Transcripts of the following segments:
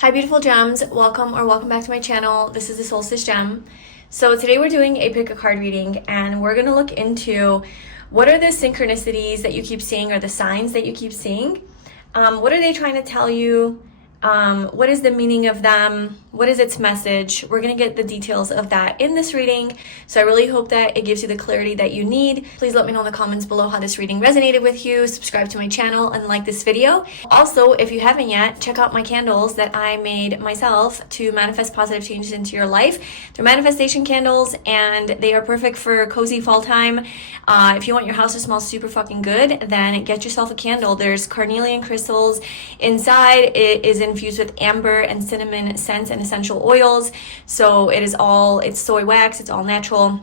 Hi beautiful gems, welcome back to my channel. This is the Solstice Gem. So today we're doing a pick a card reading and we're going to look into what are the synchronicities that you keep seeing or the signs that you keep seeing. What are they trying to tell you? What is the meaning of them? What is its message? We're going to get the details of that in this reading. So I really hope that it gives you the clarity that you need. Please let me know in the comments below how this reading resonated with you. Subscribe to my channel and like this video. Also, if you haven't yet, check out my candles that I made myself to manifest positive changes into your life. They're manifestation candles and they are perfect for cozy fall time. If you want your house to smell super fucking good, then get yourself a candle. There's carnelian crystals inside. It is infused with amber and cinnamon scents and essential oils. So it's soy wax, it's all natural.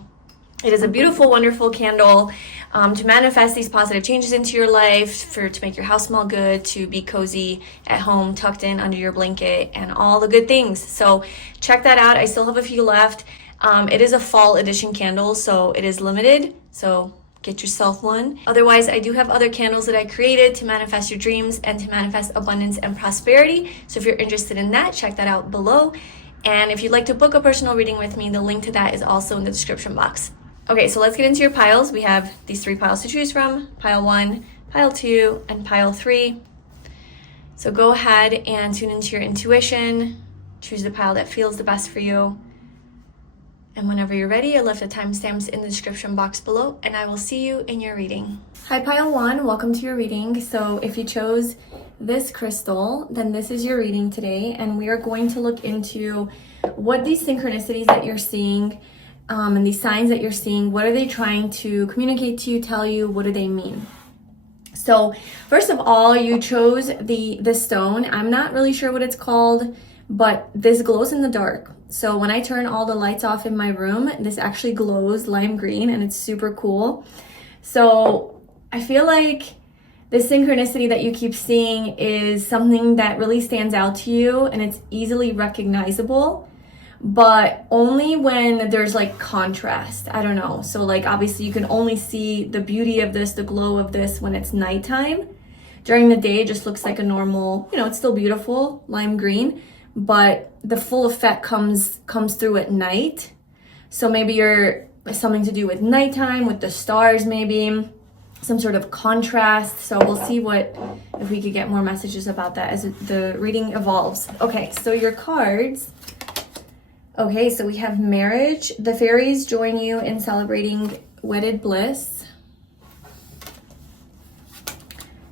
It is a beautiful, wonderful candle to manifest these positive changes into your life, to make your house smell good, to be cozy at home, tucked in under your blanket, and all the good things. So check that out. I still have a few left. It is a fall edition candle, so it is limited. So get yourself one. Otherwise, I do have other candles that I created to manifest your dreams and to manifest abundance and prosperity. So if you're interested in that, check that out below. And if you'd like to book a personal reading with me, the link to that is also in the description box. Okay, so let's get into your piles. We have these 3 piles to choose from: pile 1, pile 2, and pile 3. So go ahead and tune into your intuition. Choose the pile that feels the best for you. And whenever you're ready, I left the timestamps in the description box below, and I will see you in your reading. Hi pile 1, welcome to your reading. So if you chose this crystal, then this is your reading today, and we are going to look into what these synchronicities that you're seeing and these signs that you're seeing, what are they trying to communicate to you, tell you, what do they mean? So first of all, you chose the stone. I'm not really sure what it's called, but this glows in the dark. So when I turn all the lights off in my room, this actually glows lime green and it's super cool. So I feel like the synchronicity that you keep seeing is something that really stands out to you and it's easily recognizable, but only when there's like contrast. I don't know. So like obviously you can only see the beauty of this, the glow of this when it's nighttime. During the day, it just looks like a normal, it's still beautiful, lime green, but the full effect comes through at night. So maybe you're something to do with nighttime, with the stars, maybe some sort of contrast. So we'll see if we could get more messages about that as the reading evolves. Okay, so your cards. Okay, so we have marriage. The fairies join you in celebrating wedded bliss.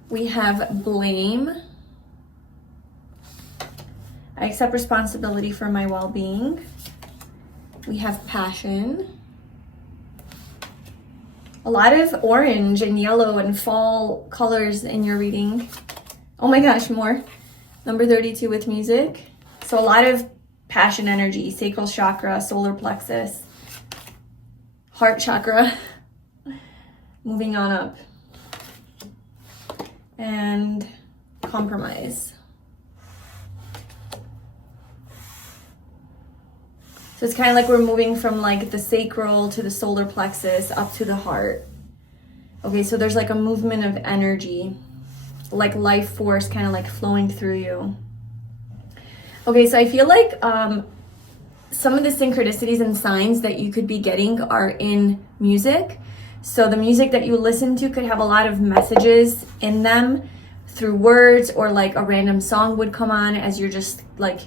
We have blame. I accept responsibility for my well-being. We have passion. A lot of orange and yellow and fall colors in your reading. Oh my gosh, more. Number 32 with music. So a lot of passion energy, sacral chakra, solar plexus, heart chakra. Moving on up. And compromise. So it's kind of like we're moving from like the sacral to the solar plexus up to the heart. Okay, so there's like a movement of energy, like life force kind of like flowing through you. Okay, so I feel like some of the synchronicities and signs that you could be getting are in music. So the music that you listen to could have a lot of messages in them through words, or like a random song would come on as you're just like,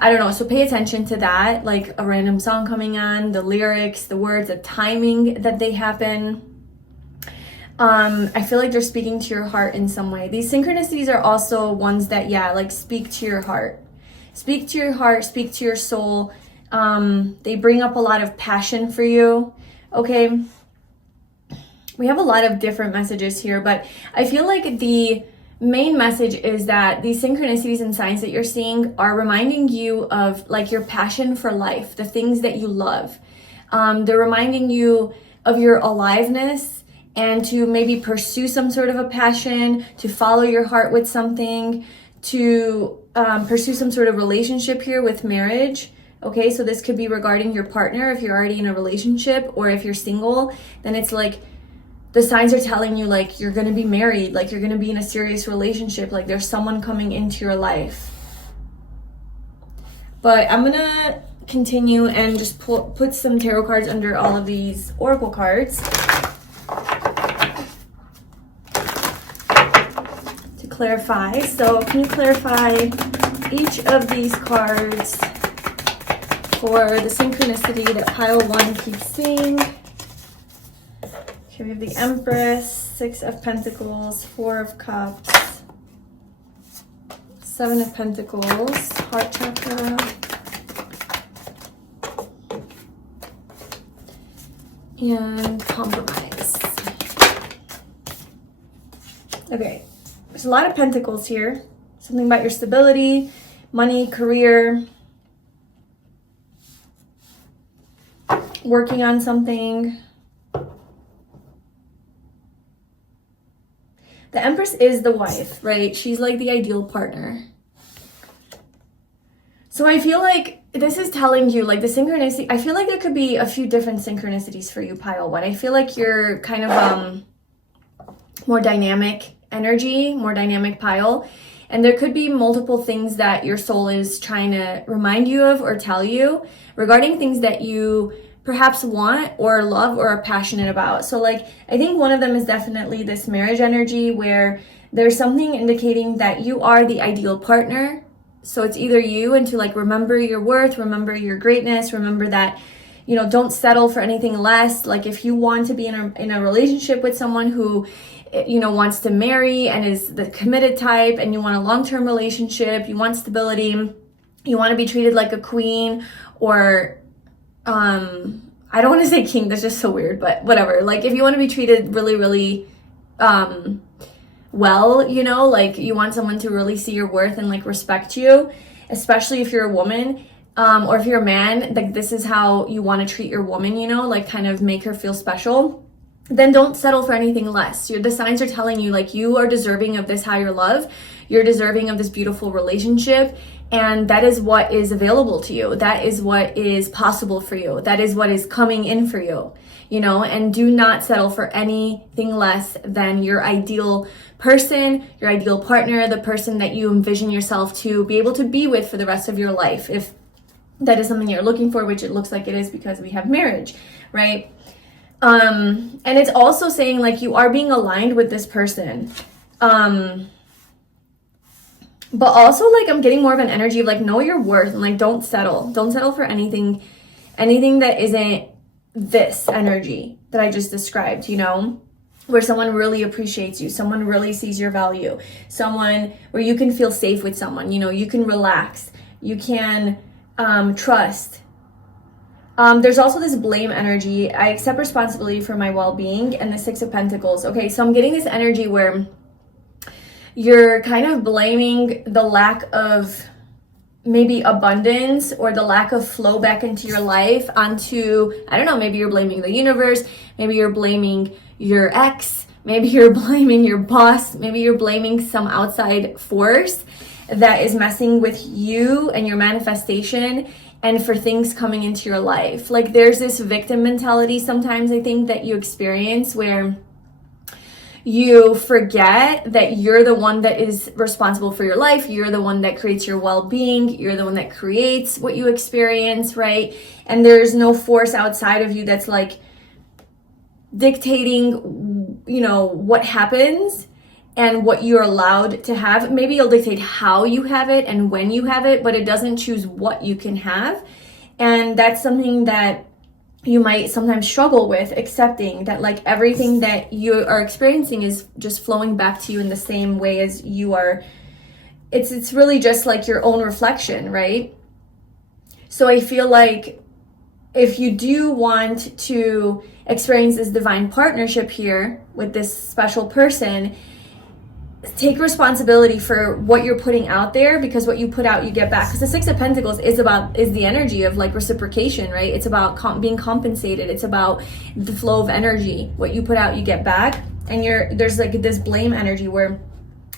I don't know, so pay attention to that, like a random song coming on, the lyrics, the words, the timing that they happen. I feel like they're speaking to your heart in some way. These synchronicities are also ones that, like speak to your heart. Speak to your heart, speak to your soul. They bring up a lot of passion for you, okay? We have a lot of different messages here, but I feel like the main message is that these synchronicities and signs that you're seeing are reminding you of like your passion for life, the things that you love. They're reminding you of your aliveness and to maybe pursue some sort of a passion, to follow your heart with something, to pursue some sort of relationship here with marriage. Okay, so this could be regarding your partner if you're already in a relationship, or if you're single, then it's like the signs are telling you like you're going to be married, like you're going to be in a serious relationship, like there's someone coming into your life. But I'm gonna continue and just put some tarot cards under all of these oracle cards to clarify. So can you clarify each of these cards for the synchronicity that pile 1 keeps seeing? Okay, we have the Empress, 6 of Pentacles, 4 of Cups, 7 of Pentacles, Heart Chakra, and Compromise. Okay, there's a lot of Pentacles here. Something about your stability, money, career, working on something. The Empress is the wife, right? She's like the ideal partner. So I feel like this is telling you, like, the synchronicity, I feel like there could be a few different synchronicities for you, pile 1. I feel like you're kind of more dynamic energy, more dynamic pile. And there could be multiple things that your soul is trying to remind you of or tell you regarding things that you perhaps want or love or are passionate about. So like, I think one of them is definitely this marriage energy where there's something indicating that you are the ideal partner. So it's either you, and to like remember your worth, remember your greatness, remember that, you know, don't settle for anything less. Like if you want to be in a relationship with someone who, you know, wants to marry and is the committed type, and you want a long-term relationship, you want stability, you want to be treated like a queen, or I don't want to say king, that's just so weird, but whatever. Like if you want to be treated really, really well, you know, like you want someone to really see your worth and like respect you, especially if you're a woman, or if you're a man, like this is how you want to treat your woman, you know, like kind of make her feel special, then don't settle for anything less. The signs are telling you like you are deserving of this higher love, you're deserving of this beautiful relationship, and that is what is available to you. That is what is possible for you. That is what is coming in for you, you know, and do not settle for anything less than your ideal person, your ideal partner, the person that you envision yourself to be able to be with for the rest of your life. If that is something you're looking for, which it looks like it is because we have marriage, right? And it's also saying like you are being aligned with this person. But also like I'm getting more of an energy of like know your worth and like don't settle for anything that isn't this energy that I just described, you know, where someone really appreciates you, someone really sees your value, someone where you can feel safe with someone, you know, you can relax, you can trust. There's also this blame energy. I accept responsibility for my well-being, and the 6 of Pentacles. Okay, so I'm getting this energy where you're kind of blaming the lack of maybe abundance or the lack of flow back into your life onto, I don't know, maybe you're blaming the universe, maybe you're blaming your ex, maybe you're blaming your boss, maybe you're blaming some outside force that is messing with you and your manifestation and for things coming into your life. Like there's this victim mentality sometimes I think that you experience where you forget that you're the one that is responsible for your life. You're the one that creates your well-being. You're the one that creates what you experience, right? And there's no force outside of you that's like dictating, you know, what happens and what you're allowed to have. Maybe it'll dictate how you have it and when you have it, but it doesn't choose what you can have. And that's something that you might sometimes struggle with, accepting that like everything that you are experiencing is just flowing back to you in the same way as you are. It's really just like your own reflection, right? So I feel like if you do want to experience this divine partnership here with this special person, take responsibility for what you're putting out there, because what you put out you get back. Because the 6 of Pentacles is the energy of like reciprocation, right? It's about being compensated. It's about the flow of energy. What you put out you get back. And there's like this blame energy where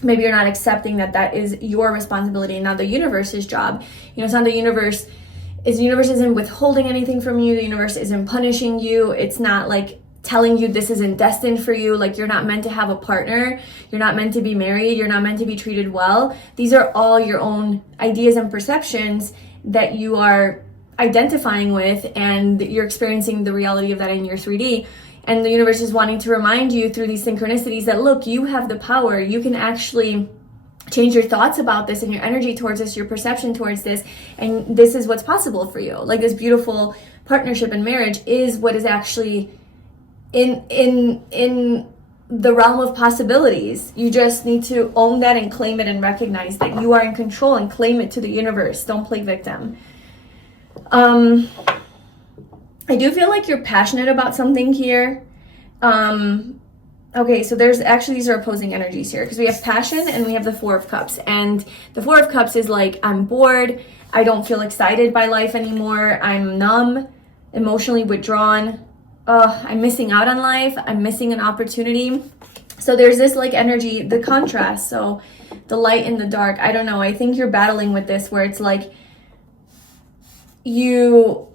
maybe you're not accepting that is your responsibility and not the universe's job. You know, it's not the universe isn't withholding anything from you. The universe isn't punishing you. It's not like telling you this isn't destined for you, like you're not meant to have a partner, you're not meant to be married, you're not meant to be treated well. These are all your own ideas and perceptions that you are identifying with, and you're experiencing the reality of that in your 3D. And the universe is wanting to remind you through these synchronicities that, look, you have the power. You can actually change your thoughts about this and your energy towards this, your perception towards this, and this is what's possible for you. Like, this beautiful partnership and marriage is what is actually in the realm of possibilities. You just need to own that and claim it and recognize that you are in control and claim it to the universe. Don't play victim. I do feel like you're passionate about something here. Okay, so there's actually, these are opposing energies here, because we have passion and we have the Four of Cups. And the Four of Cups is like, I'm bored, I don't feel excited by life anymore, I'm numb, emotionally withdrawn, I'm missing out on life, I'm missing an opportunity. So there's this like energy, the contrast, so the light and the dark. I don't know, I think you're battling with this, where it's like you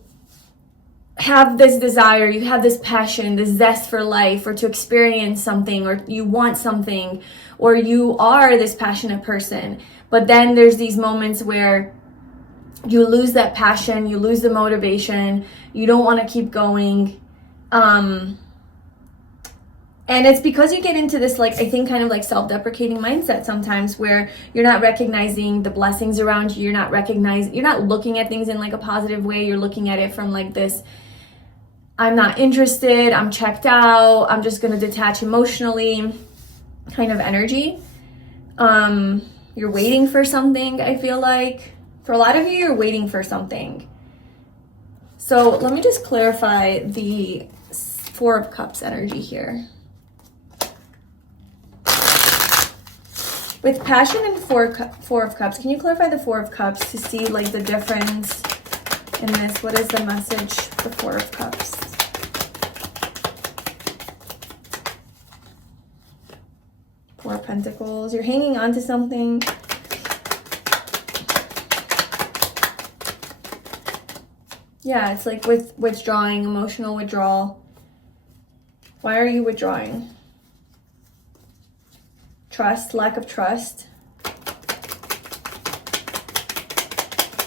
have this desire, you have this passion, this zest for life, or to experience something, or you want something, or you are this passionate person. But then there's these moments where you lose that passion, you lose the motivation, you don't want to keep going. And it's because you get into this, like, I think kind of like self-deprecating mindset sometimes, where you're not recognizing the blessings around you, you're not looking at things in like a positive way, you're looking at it from like this, I'm not interested, I'm checked out, I'm just going to detach emotionally kind of energy. You're waiting for something, I feel like. For a lot of you, you're waiting for something. So let me just clarify the Four of Cups energy here. With passion and Four of Cups, can you clarify the Four of Cups to see like the difference in this? What is the message for Four of Cups? Four of Pentacles. You're hanging on to something. Yeah, it's like with withdrawing, emotional withdrawal. Why are you withdrawing? Trust, lack of trust.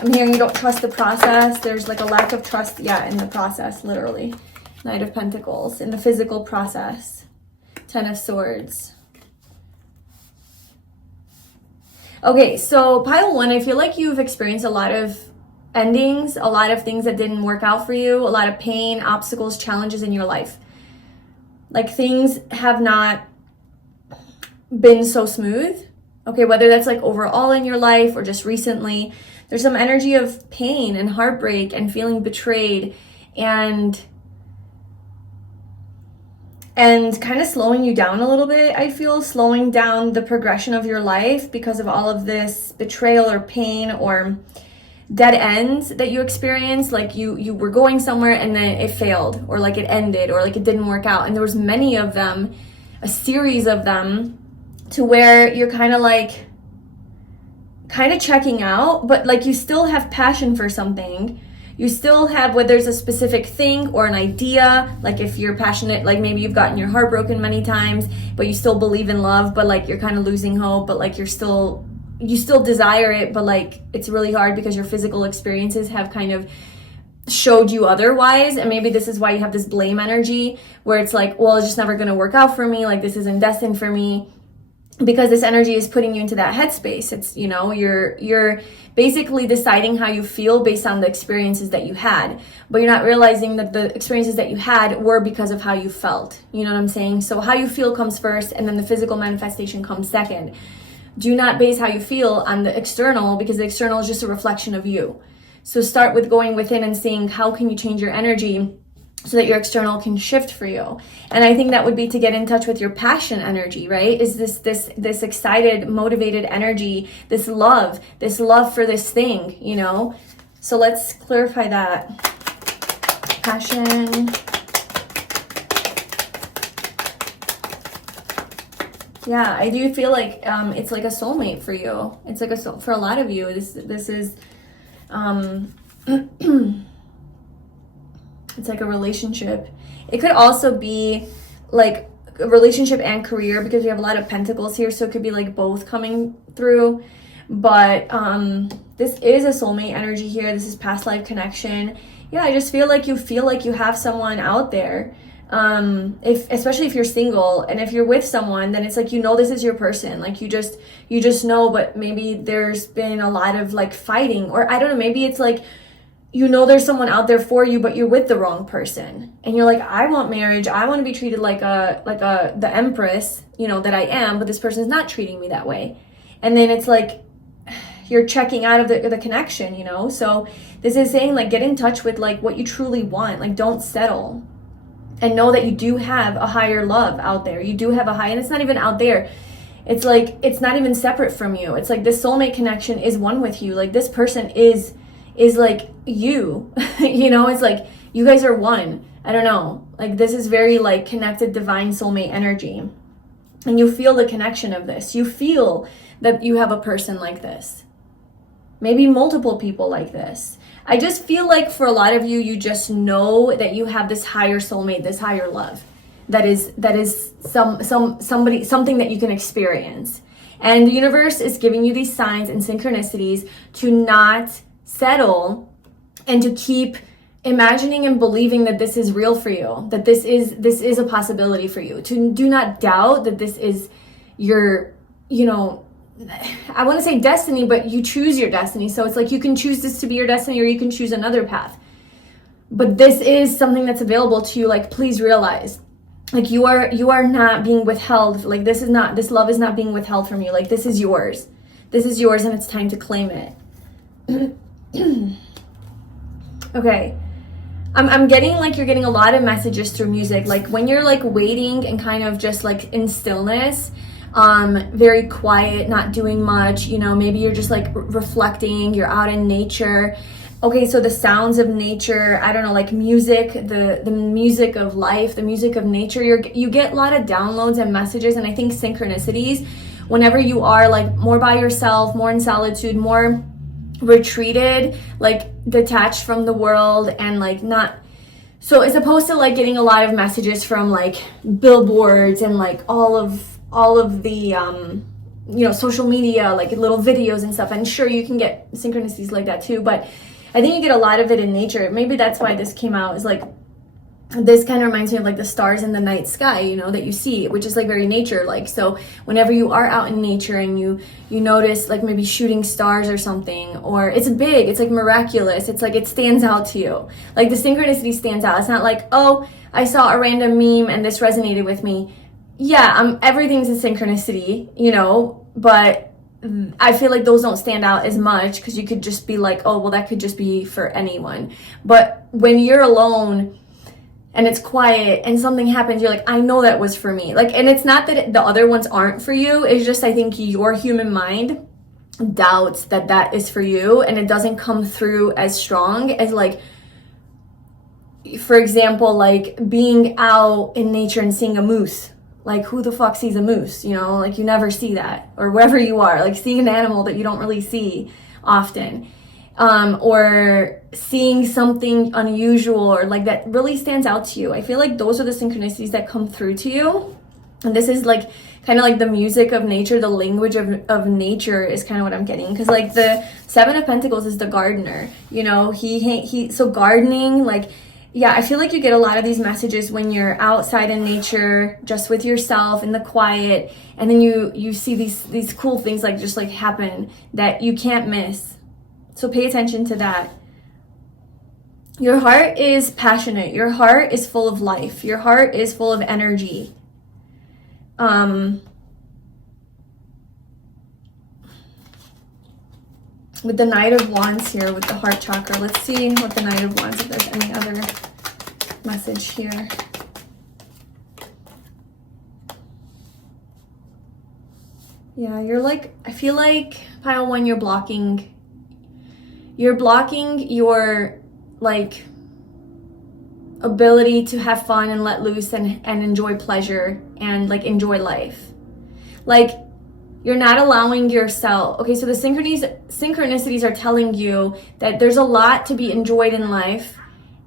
I'm hearing you don't trust the process. There's like a lack of trust, yeah, in the process, literally. Knight of Pentacles, in the physical process. Ten of Swords. Okay, so pile one, I feel like you've experienced a lot of endings, a lot of things that didn't work out for you, a lot of pain, obstacles, challenges in your life. Like, things have not been so smooth. Okay, whether that's like overall in your life or just recently, there's some energy of pain and heartbreak and feeling betrayed and kind of slowing you down a little bit. I feel slowing down the progression of your life because of all of this betrayal or pain or dead ends that you experienced. Like you were going somewhere and then it failed, or like it ended, or like it didn't work out. And there was many of them, a series of them, to where you're kind of checking out, but like you still have passion for something. You still have, whether it's a specific thing or an idea, like if you're passionate, like maybe you've gotten your heart broken many times, but you still believe in love, but like you're kind of losing hope, but like you still desire it, but like it's really hard because your physical experiences have kind of showed you otherwise. And maybe this is why you have this blame energy, where it's like, well, it's just never going to work out for me, like this isn't destined for me, because this energy is putting you into that headspace. It's, you know, you're basically deciding how you feel based on the experiences that you had, but you're not realizing that the experiences that you had were because of how you felt. You know what I'm saying? So how you feel comes first, and then the physical manifestation comes second. Do not base how you feel on the external, because the external is just a reflection of you. So start with going within and seeing how can you change your energy so that your external can shift for you. And I think that would be to get in touch with your passion energy, right? Is this excited, motivated energy, this love for this thing, you know? So let's clarify that. Passion. Yeah, I do feel like it's like a soulmate for you. It's like for a lot of you. This is It's like a relationship. It could also be like a relationship and career, because we have a lot of pentacles here, so it could be like both coming through. But this is a soulmate energy here. This is past life connection. Yeah, I just feel like you have someone out there. Especially if you're single, and if you're with someone, then it's like, you know, this is your person. Like you just know, but maybe there's been a lot of like fighting, or I don't know, maybe it's like, you know, there's someone out there for you, but you're with the wrong person, and you're like, I want marriage, I want to be treated like the empress, you know, that I am, but this person's not treating me that way. And then it's like you're checking out of the connection, you know. So this is saying, like, get in touch with like what you truly want. Like, don't settle, and know that you do have a higher love out there. You do have a high, and it's not even out there. It's like, it's not even separate from you. It's like this soulmate connection is one with you. Like this person is like you, you know, it's like you guys are one. I don't know. Like this is very like connected divine soulmate energy. And you feel the connection of this. You feel that you have a person like this. Maybe multiple people like this. I just feel like for a lot of you, you just know that you have this higher soulmate, this higher love that is something that you can experience. And the universe is giving you these signs and synchronicities to not settle, and to keep imagining and believing that this is real for you, that this is a possibility for you. To do not doubt that this is your, you know, I want to say destiny, but you choose your destiny. So it's like you can choose this to be your destiny, or you can choose another path. But this is something that's available to you. Like, please realize, like, you are not being withheld. Like, this love is not being withheld from you. Like, this is yours. This is yours, and it's time to claim it. Okay. I'm getting like you're getting a lot of messages through music. Like when you're like waiting and kind of just like in stillness, very quiet, not doing much, you know, maybe you're just like reflecting, you're out in nature. Okay, so the sounds of nature, I don't know, like music, the music of life, the music of nature, you get a lot of downloads and messages, and I think synchronicities, whenever you are like more by yourself, more in solitude, more retreated, like detached from the world, and like not, so as opposed to like getting a lot of messages from like billboards and like all of the you know, social media, like little videos and stuff. And sure, you can get synchronicities like that too, but I think you get a lot of it in nature. Maybe that's why this came out, is like, this kind of reminds me of like the stars in the night sky, you know, that you see, which is like very nature like. So whenever you are out in nature and you notice like maybe shooting stars or something, or it's big, it's like miraculous, it's like it stands out to you. Like the synchronicity stands out. It's not like, oh, I saw a random meme and this resonated with me. Yeah, everything's a synchronicity, you know, but I feel like those don't stand out as much, because you could just be like, oh, well, that could just be for anyone. But when you're alone and it's quiet and something happens, you're like, I know that was for me. Like, and it's not that the other ones aren't for you. It's just, I think your human mind doubts that is for you, and it doesn't come through as strong as, like, for example, like being out in nature and seeing a moose. Like, who the fuck sees a moose? You know, like you never see that, or wherever you are, like seeing an animal that you don't really see often. Or seeing something unusual, or like that really stands out to you. I feel like those are the synchronicities that come through to you. And this is like kind of like the music of nature, the language of nature is kind of what I'm getting. Because like the Seven of Pentacles is the gardener, you know, so gardening, like, yeah, I feel like you get a lot of these messages when you're outside in nature, just with yourself in the quiet, and then you see these cool things like just like happen that you can't miss. So pay attention to that. Your heart is passionate. Your heart is full of life. Your heart is full of energy. With the Knight of Wands here, with the heart chakra, let's see what the Knight of Wands, if there's any other message here. Yeah, you're like, I feel like pile one, you're blocking your like ability to have fun and let loose and enjoy pleasure and like enjoy life. Like, you're not allowing yourself. Okay, so the synchronicities are telling you that there's a lot to be enjoyed in life,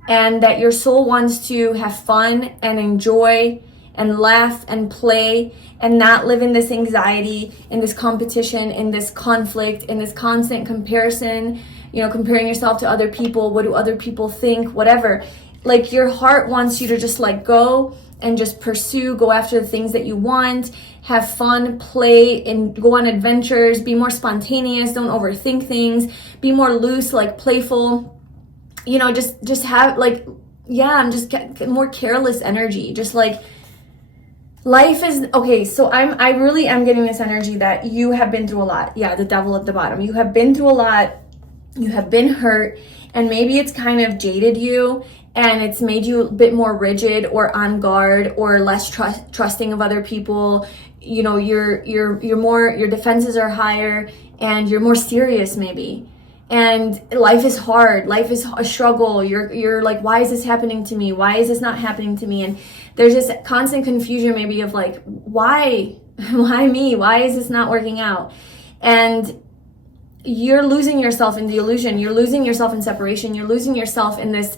and that your soul wants to have fun and enjoy and laugh and play and not live in this anxiety, in this competition, in this conflict, in this constant comparison, comparing yourself to other people. What do other people think? Whatever. Like, your heart wants you to just let go and just pursue, go after the things that you want, have fun, play, and go on adventures, be more spontaneous, don't overthink things, be more loose, like playful, just have I'm just more careless energy. Just like, life is, okay, so I really am getting this energy that you have been through a lot. Yeah, the devil at the bottom. You have been through a lot, you have been hurt, and maybe it's kind of jaded you, and it's made you a bit more rigid or on guard or less trusting of other people. You're more, your defenses are higher, and you're more serious maybe. And life is hard. Life is a struggle. You're like, why is this happening to me? Why is this not happening to me? And there's this constant confusion maybe of like, why me? Why is this not working out? And you're losing yourself in the illusion. You're losing yourself in separation. You're losing yourself in this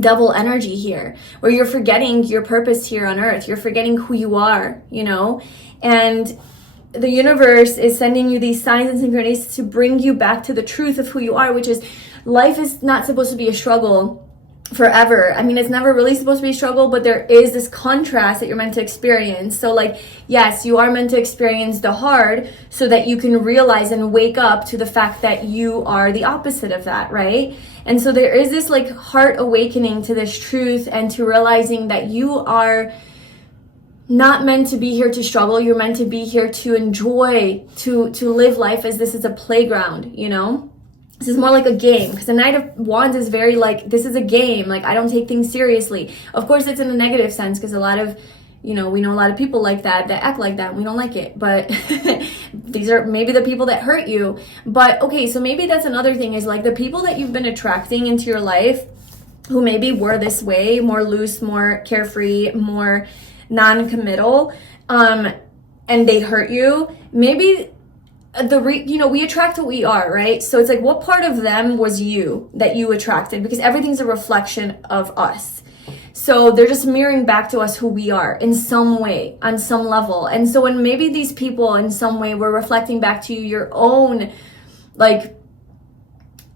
double energy here, where you're forgetting your purpose here on earth. You're forgetting who you are, and the universe is sending you these signs and synchronicities to bring you back to the truth of who you are, which is, life is not supposed to be a struggle forever. I mean, it's never really supposed to be a struggle, but there is this contrast that you're meant to experience. So like, yes, you are meant to experience the hard so that you can realize and wake up to the fact that you are the opposite of that, right? And so there is this like heart awakening to this truth and to realizing that you are not meant to be here to struggle. You're meant to be here to enjoy, to live life as this is a playground, This is more like a game, because the Knight of Wands is very like, this is a game. Like, I don't take things seriously. Of course, it's in a negative sense, because a lot of, we know a lot of people like that act like that. And we don't like it. But these are maybe the people that hurt you. But okay, so maybe that's another thing, is like the people that you've been attracting into your life who maybe were this way, more loose, more carefree, more non-committal, and they hurt you. Maybe we attract what we are, right? So it's like, what part of them was you that you attracted? Because everything's a reflection of us. So they're just mirroring back to us who we are in some way, on some level. And so when maybe these people in some way were reflecting back to you your own, like,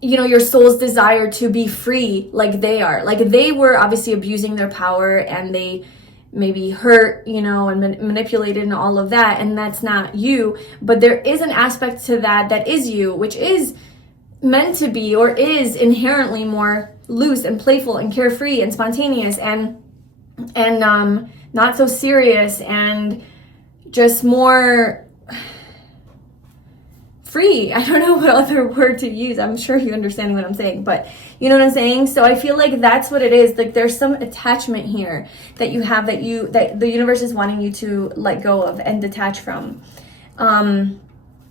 your soul's desire to be free, like they are. Like, they were obviously abusing their power, and they maybe hurt, and manipulated and all of that, and that's not you. But there is an aspect to that is you, which is meant to be, or is inherently more loose and playful and carefree and spontaneous and not so serious, and just more free. I don't know what other word to use. I'm sure you understand what I'm saying, but you know what I'm saying? So I feel like that's what it is. Like, there's some attachment here that you have that the universe is wanting you to let go of and detach from.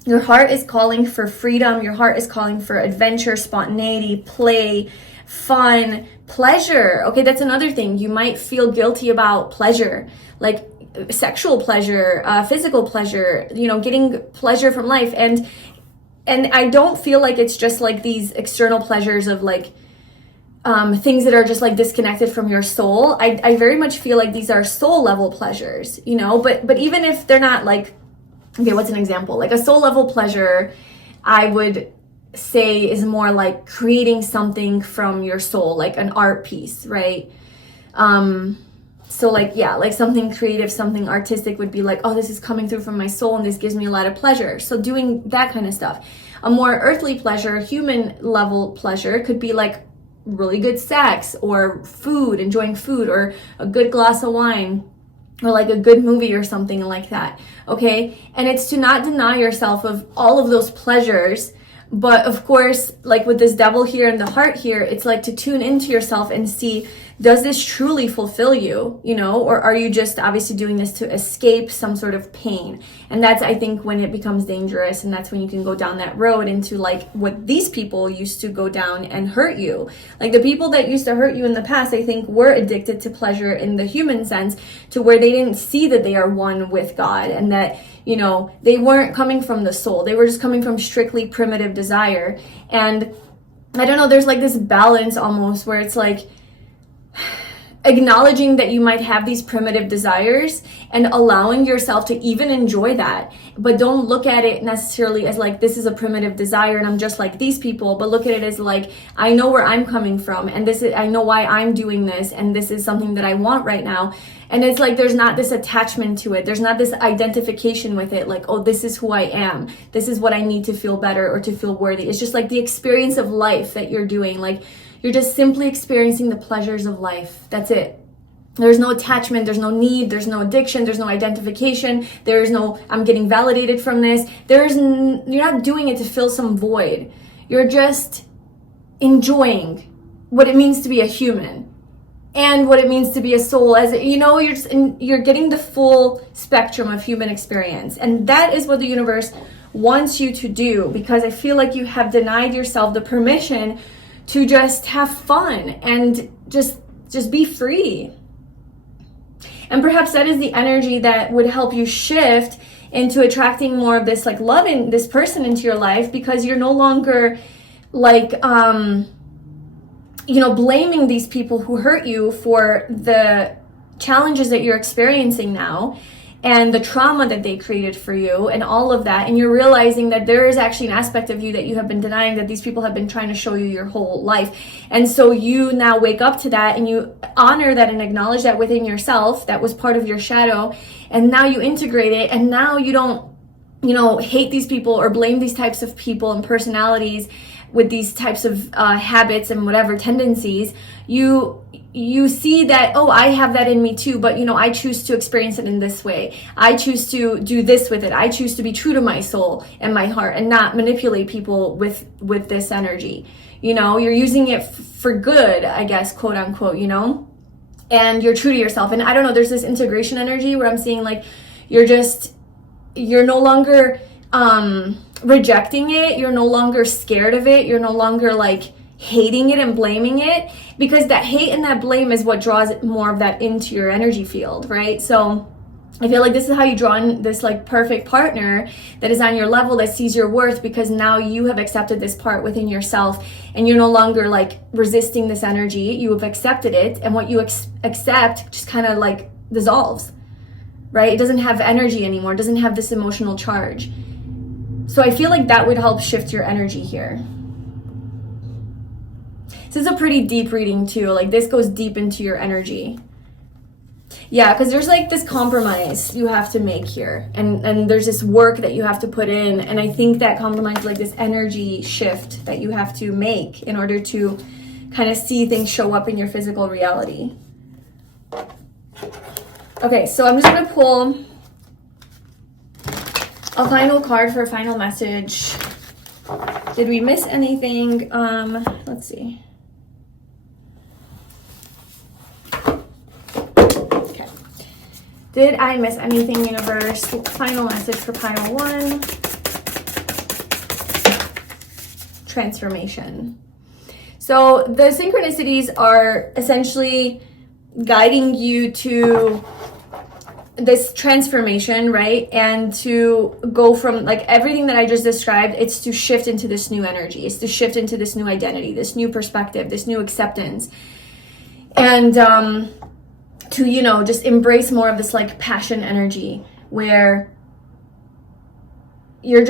Your heart is calling for freedom. Your heart is calling for adventure, spontaneity, play, fun, pleasure. Okay, that's another thing. You might feel guilty about pleasure, like sexual pleasure, physical pleasure, getting pleasure from life. And I don't feel like it's just like these external pleasures of like things that are just like disconnected from your soul. I very much feel like these are soul level pleasures, but even if they're not like, okay, what's an example? Like a soul level pleasure, I would say, is more like creating something from your soul, like an art piece, right? So like, yeah, like something creative, something artistic would be like, oh, this is coming through from my soul and this gives me a lot of pleasure. So doing that kind of stuff. A more earthly pleasure, human level pleasure could be like really good sex, or food, enjoying food, or a good glass of wine, or like a good movie or something like that. Okay. And it's to not deny yourself of all of those pleasures. But of course, like with this devil here and the heart here, it's like to tune into yourself and see, does this truly fulfill you, or are you just obviously doing this to escape some sort of pain? And that's, I think, when it becomes dangerous, and that's when you can go down that road into like what these people used to go down and hurt you. Like the people that used to hurt you in the past, I think, were addicted to pleasure in the human sense, to where they didn't see that they are one with God, and that, they weren't coming from the soul. They were just coming from strictly primitive desire. And I don't know, there's like this balance almost where it's like, acknowledging that you might have these primitive desires and allowing yourself to even enjoy that. But don't look at it necessarily as like, this is a primitive desire and I'm just like these people, but look at it as like, I know where I'm coming from, and I know why I'm doing this, and this is something that I want right now. And it's like, there's not this attachment to it. There's not this identification with it. Like, oh, this is who I am. This is what I need to feel better or to feel worthy. It's just like the experience of life that you're doing. Like, you're just simply experiencing the pleasures of life. That's it. There's no attachment. There's no need. There's no addiction. There's no identification. There's no, I'm getting validated from this. You're not doing it to fill some void. You're just enjoying what it means to be a human. And what it means to be a soul, as you know, you're getting the full spectrum of human experience. And that is what the universe wants you to do, because I feel like you have denied yourself the permission to just have fun and just be free. And perhaps that is the energy that would help you shift into attracting more of this, like, love in this person into your life, because you're no longer like blaming these people who hurt you for the challenges that you're experiencing now and the trauma that they created for you and all of that. And you're realizing that there is actually an aspect of you that you have been denying, that these people have been trying to show you your whole life. And so you now wake up to that and you honor that and acknowledge that within yourself, that was part of your shadow. And now you integrate it, and now you don't, hate these people or blame these types of people and personalities with these types of habits and whatever tendencies. You see that, oh, I have that in me too, but I choose to experience it in this way. I choose to do this with it. I choose to be true to my soul and my heart and not manipulate people with this energy. You're using it for good, I guess, quote unquote, and you're true to yourself. And I don't know, there's this integration energy where I'm seeing like, you're no longer rejecting it. You're no longer scared of it. You're no longer like hating it and blaming it, because that hate and that blame is what draws more of that into your energy field, right? So I feel like this is how you draw in this like perfect partner that is on your level, that sees your worth, because now you have accepted this part within yourself and you're no longer like resisting this energy. You have accepted it, and what you accept just kind of like dissolves, right? It doesn't have energy anymore. It doesn't have this emotional charge. So I feel like that would help shift your energy here. This is a pretty deep reading too. Like, this goes deep into your energy. Yeah, because there's like this compromise you have to make here. And there's this work that you have to put in. And I think that compromise is like this energy shift that you have to make in order to kind of see things show up in your physical reality. Okay, so I'm just going to pull a final card for a final message. Did we miss anything? Let's see. Okay. Did I miss anything, universe? Final message for pile 1. Transformation. So the synchronicities are essentially guiding you to this transformation, right? And to go from like everything that I just described, it's to shift into this new energy. It's to shift into this new identity, this new perspective, this new acceptance. And to, just embrace more of this like passion energy where you're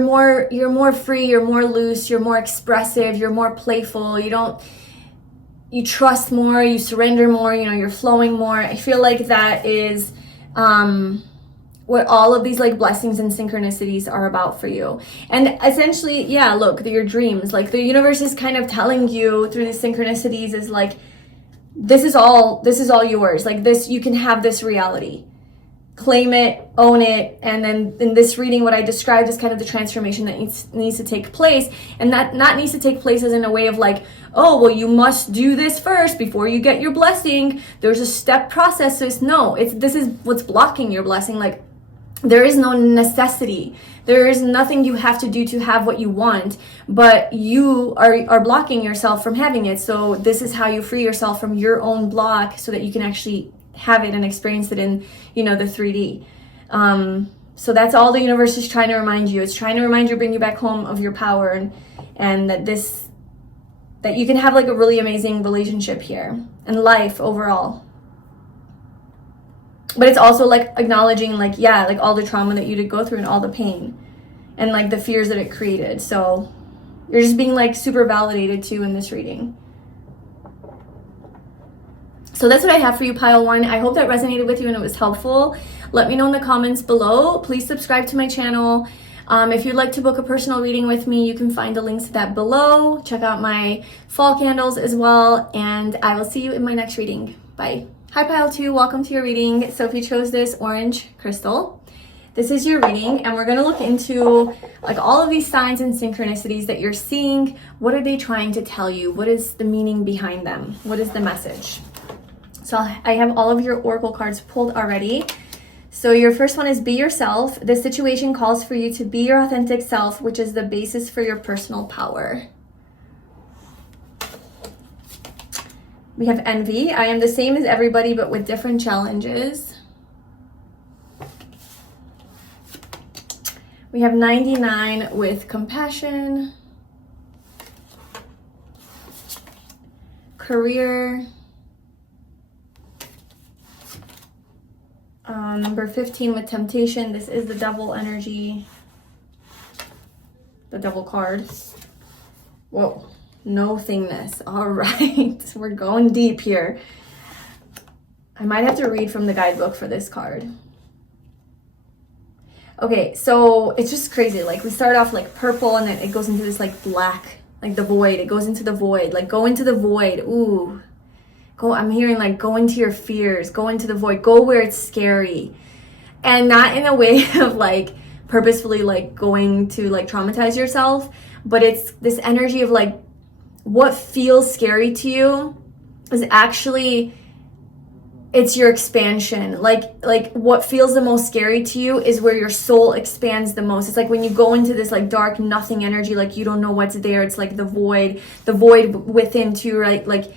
more free, you're more loose, you're more expressive, you're more playful. You trust more, you surrender more, you're flowing more. I feel like that is what all of these like blessings and synchronicities are about for you. And essentially, yeah, look, your dreams, like the universe is kind of telling you through these synchronicities is like, this is all yours. Like this, you can have this reality. Claim it, own it, and then in this reading, what I described is kind of the transformation that needs to take place, and that not needs to take place as in a way of like, oh, well, you must do this first before you get your blessing. There's a step process to this. No, this is what's blocking your blessing. Like, there is no necessity. There is nothing you have to do to have what you want, but you are blocking yourself from having it. So this is how you free yourself from your own block so that you can actually have it and experience it in, the 3D. So that's all the universe is trying to remind you. It's trying to remind you, bring you back home of your power, and that this that you can have like a really amazing relationship here and life overall. But it's also like acknowledging like, yeah, like all the trauma that you did go through and all the pain and like the fears that it created. So you're just being like super validated too in this reading. So that's what I have for you, pile one. I hope that resonated with you and it was helpful. Let me know in the comments below. Please subscribe to my channel. If you'd like to book a personal reading with me, you can find the links to that below. Check out my fall candles as well, and I will see you in my next reading. Bye. Hi, pile two. Welcome to your reading. So if you chose this orange crystal, this is your reading, and we're going to look into like all of these signs and synchronicities that you're seeing. What are they trying to tell you? What is the meaning behind them? What is the message? So I have all of your oracle cards pulled already. So your first one is be yourself. This situation calls for you to be your authentic self, which is the basis for your personal power. We have envy. I am the same as everybody, but with different challenges. We have 99 with compassion. Career. Number 15 with temptation. This is the devil energy. The devil card. Whoa. Nothingness. All right. We're going deep here. I might have to read from the guidebook for this card. Okay, so it's just crazy. Like we start off like purple and then it goes into this like black, like the void. It goes into the void. Like go into the void. Ooh. I'm hearing like go into your fears, go into the void, go where it's scary. And not in a way of like purposefully like going to like traumatize yourself, but it's this energy of like what feels scary to you is actually, it's your expansion. Like what feels the most scary to you is where your soul expands the most. It's like when you go into this like dark nothing energy, like you don't know what's there. It's like the void within too, right? Like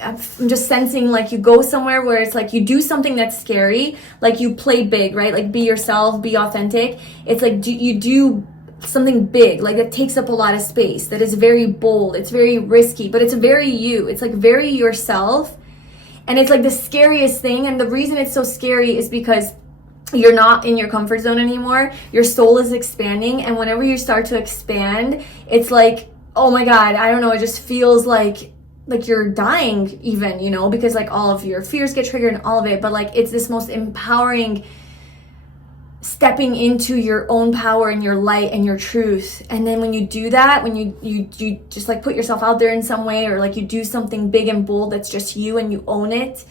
I'm just sensing like you go somewhere where it's like you do something that's scary, like you play big, right? Like be yourself, be authentic. It's like you do something big, like it takes up a lot of space, that is very bold, it's very risky, but it's very you. It's like very yourself. And it's like the scariest thing. And the reason it's so scary is because you're not in your comfort zone anymore. Your soul is expanding. And whenever you start to expand, it's like, oh my God, I don't know. It just feels like you're dying even, you know, because like all of your fears get triggered and all of it. But like, it's this most empowering stepping into your own power and your light and your truth. And then when you do that, when you just like put yourself out there in some way, or like you do something big and bold that's just you and you own it,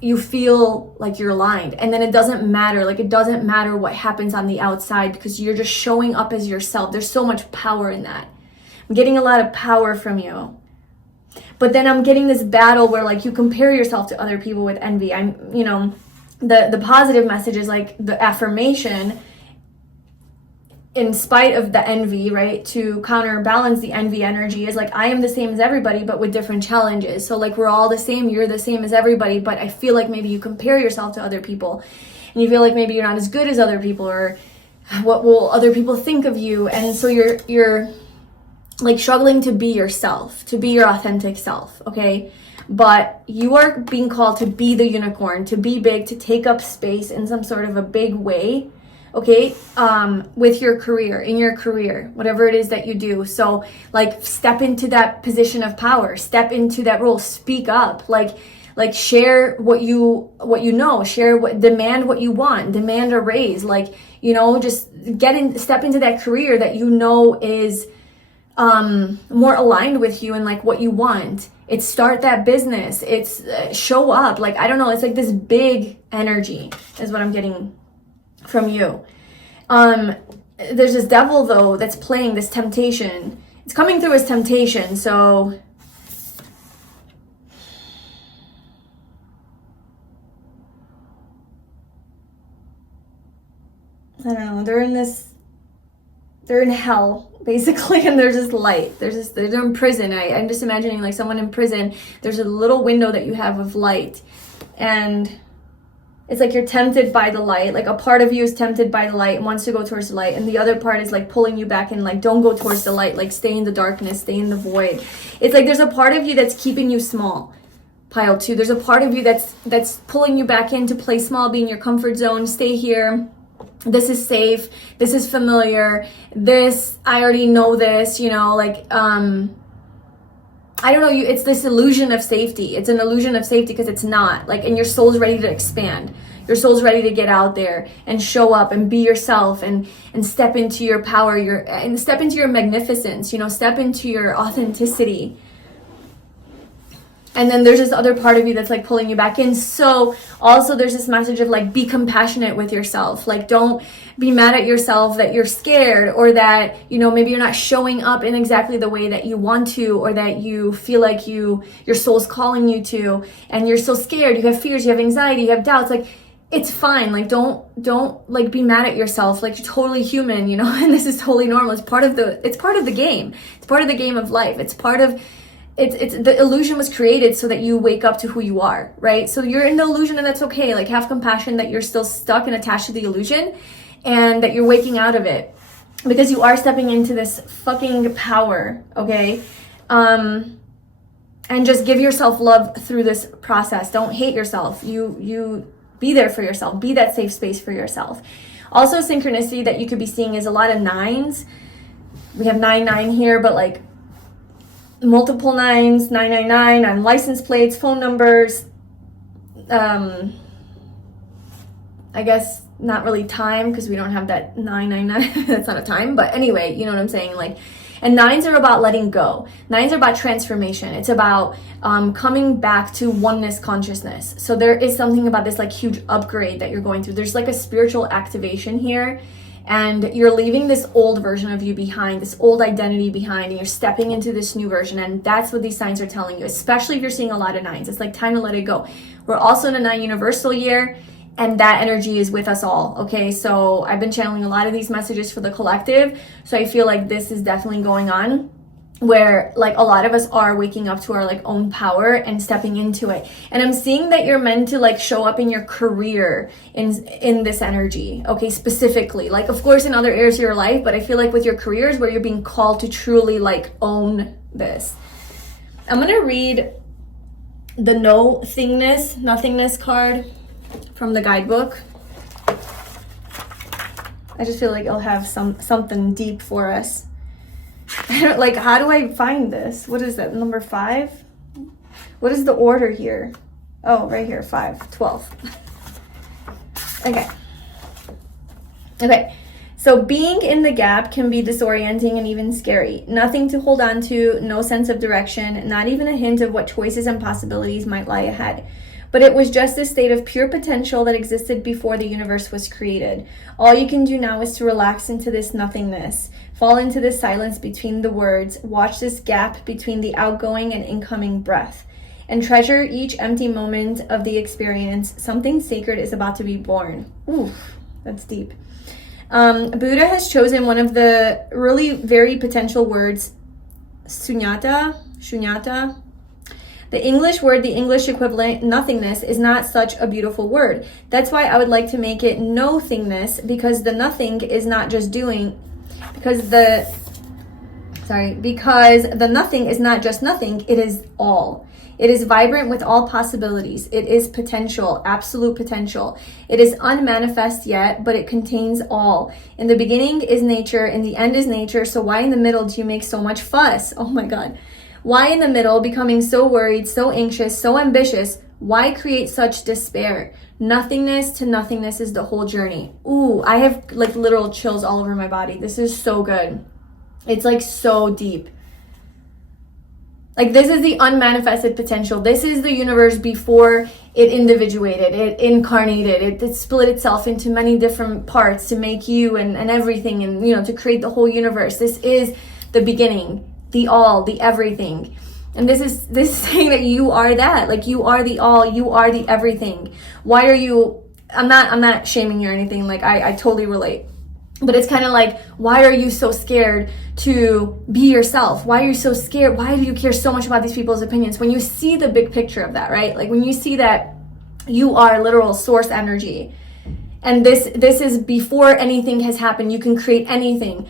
you feel like you're aligned. And then it doesn't matter, like it doesn't matter what happens on the outside, because you're just showing up as yourself. There's so much power in that. I'm getting a lot of power from you. But then I'm getting this battle where like you compare yourself to other people with envy. I'm, you know, the positive message is like the affirmation in spite of the envy, right? To counterbalance the envy energy is like, I am the same as everybody, but with different challenges. So like we're all the same, you're the same as everybody, but I feel like maybe you compare yourself to other people and you feel like maybe you're not as good as other people, or what will other people think of you? And so you're like struggling to be yourself, to be your authentic self, okay? But you are being called to be the unicorn, to be big, to take up space in some sort of a big way, okay? With your career, in your career, whatever it is that you do. So like step into that position of power, step into that role, speak up, like share what you know, demand what you want, demand a raise, like, you know, just step into that career that you know is more aligned with you and like what you want. It's start that business. It's show up. Like, I don't know. It's like this big energy is what I'm getting from you. There's this devil though that's playing this temptation. It's coming through as temptation. So I don't know. They're in hell basically, and there's this light. They're in prison. I'm just imagining like someone in prison. There's a little window that you have of light, and It's like you're tempted by the light. Like a part of you is tempted by the light and wants to go towards the light, and the other part is like pulling you back and like, don't go towards the light, like stay in the darkness, stay in the void. It's like there's a part of you that's keeping you small. Pile 2. There's a part of you that's pulling you back in to play small, be in your comfort zone, stay here. This is safe. This is familiar. This, I already know this, you know, like, I don't know, it's this illusion of safety. It's an illusion of safety because it's not. Like, and your soul's ready to expand. Your soul's ready to get out there and show up and be yourself and step into your power, and step into your magnificence, you know, step into your authenticity. And then there's this other part of you that's like pulling you back in. So also there's this message of like, be compassionate with yourself. Like, don't be mad at yourself that you're scared, or that, you know, maybe you're not showing up in exactly the way that you want to, or that you feel like your soul's calling you to, and you're so scared. You have fears, you have anxiety, you have doubts. Like, it's fine. Like, don't like be mad at yourself. Like, you're totally human, you know, and this is totally normal. It's part of the game. It's part of the game of life. It's part of it's the illusion was created so that you wake up to who you are, right? So you're in the illusion, and that's okay. Like, have compassion that you're still stuck and attached to the illusion, and that you're waking out of it, because you are stepping into this fucking power, okay? And just give yourself love through this process. Don't hate yourself. You be there for yourself. Be that safe space for yourself. Also, synchronicity that you could be seeing is a lot of 9s. We have 99 here, but like multiple 9s, 999 on license plates, phone numbers. I guess not really time, because we don't have that 999. That's not a time, but anyway, you know what I'm saying? Like, and 9s are about letting go. 9s are about transformation. It's about coming back to oneness consciousness. So there is something about this like huge upgrade that you're going through. There's like a spiritual activation here, and you're leaving this old version of you behind, this old identity behind, and you're stepping into this new version. And that's what these signs are telling you, especially if you're seeing a lot of 9s. It's like time to let it go. We're also in a 9 universal year, and that energy is with us all, okay? So I've been channeling a lot of these messages for the collective, so I feel like this is definitely going on, where like a lot of us are waking up to our like own power and stepping into it. And I'm seeing that you're meant to like show up in your career in this energy, okay? Specifically, like of course in other areas of your life, but I feel like with your careers where you're being called to truly like own this. I'm gonna read the nothingness card from the guidebook. I just feel like it'll have something deep for us. Like, how do I find this? What is that, number 5? What is the order here? Oh, right here, 5, 12. Okay, so being in the gap can be disorienting and even scary. Nothing to hold on to, no sense of direction, not even a hint of what choices and possibilities might lie ahead. But it was just a state of pure potential that existed before the universe was created. All you can do now is to relax into this nothingness. Fall into this silence between the words. Watch this gap between the outgoing and incoming breath. And treasure each empty moment of the experience. Something sacred is about to be born. Oof, that's deep. Buddha has chosen one of the really very potential words, shunyata. The English word, the English equivalent, nothingness, is not such a beautiful word. That's why I would like to make it no-thingness, because the nothing is not just doing, because the nothing is not just nothing, it is all. It is vibrant with all possibilities. It is potential, absolute potential. It is unmanifest yet, but it contains all. In the beginning is nature, in the end is nature, so why in the middle do you make so much fuss? Oh my God. Why in the middle, becoming so worried, so anxious, so ambitious? Why create such despair? Nothingness to nothingness is the whole journey. Ooh, I have like literal chills all over my body. This is so good. It's like so deep. Like, this is the unmanifested potential. This is the universe before it individuated, it incarnated, it split itself into many different parts to make you and everything, and, you know, to create the whole universe. This is the beginning, the all, the everything. And this is saying that you are that. Like, you are the all, you are the everything. Why are you, I'm not shaming you or anything. Like, I totally relate. But it's kind of like, why are you so scared to be yourself? Why are you so scared? Why do you care so much about these people's opinions? When you see the big picture of that, right? Like, when you see that You are literal source energy. And this is before anything has happened. You can create anything.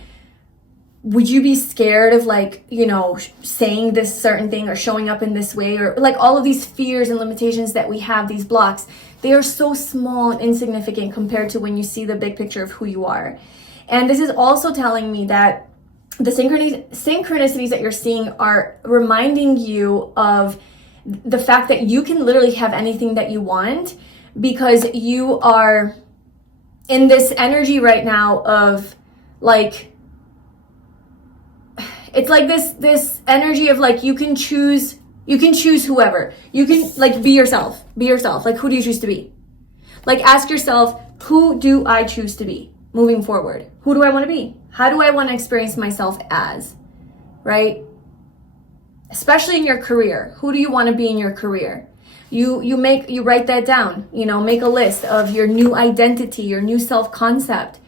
Would you be scared of like, you know, saying this certain thing or showing up in this way, or like all of these fears and limitations that we have, these blocks, they are so small and insignificant compared to when you see the big picture of who you are. And this is also telling me that the synchronicities that you're seeing are reminding you of the fact that you can literally have anything that you want, because you are in this energy right now of like, it's like this energy of like, you can choose whoever. You can like be yourself. Like, who do you choose to be? Like, ask yourself, who do I choose to be moving forward? Who do I want to be? How do I want to experience myself as, right? Especially in your career. Who do you want to be in your career? You write that down, you know, make a list of your new identity, your new self-concept,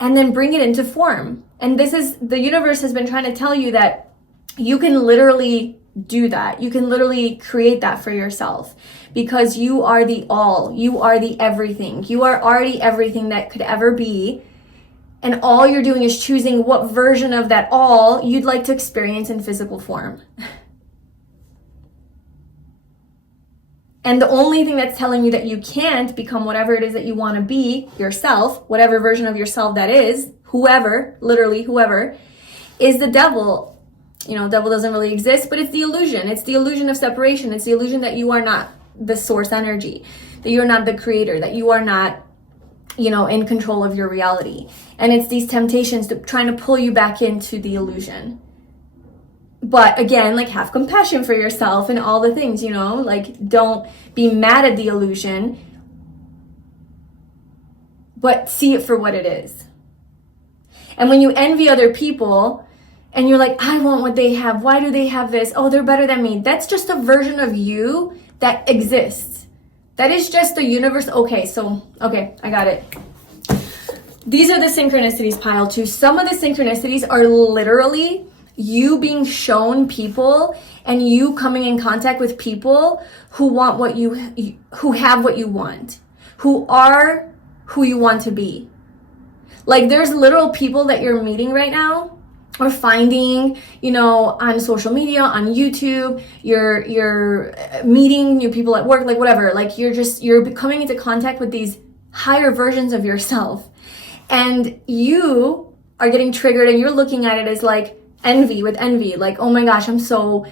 and then bring it into form. And the universe has been trying to tell you that you can literally do that. You can literally create that for yourself, because you are the all. You are the everything. You are already everything that could ever be. And all you're doing is choosing what version of that all you'd like to experience in physical form. And the only thing that's telling you that you can't become whatever it is that you want to be yourself, whatever version of yourself that is, whoever, literally whoever, is the devil. You know, devil doesn't really exist, but it's the illusion. It's the illusion of separation. It's the illusion that you are not the source energy, that you're not the creator, that you are not, you know, in control of your reality. And it's these temptations to trying to pull you back into the illusion. But again, like, have compassion for yourself and all the things, you know, like, don't be mad at the illusion, but see it for what it is. And when you envy other people and you're like, I want what they have. Why do they have this? Oh, they're better than me. That's just a version of you that exists. That is just the universe. Okay, I got it. These are the synchronicities pile too. Some of the synchronicities are literally you being shown people and you coming in contact with people who want what who have what you want, who are who you want to be. Like, there's literal people that you're meeting right now or finding, you know, on social media, on YouTube, you're meeting new people at work, like whatever, like you're coming into contact with these higher versions of yourself, and you are getting triggered and you're looking at it as like envy, like, oh my gosh, I'm so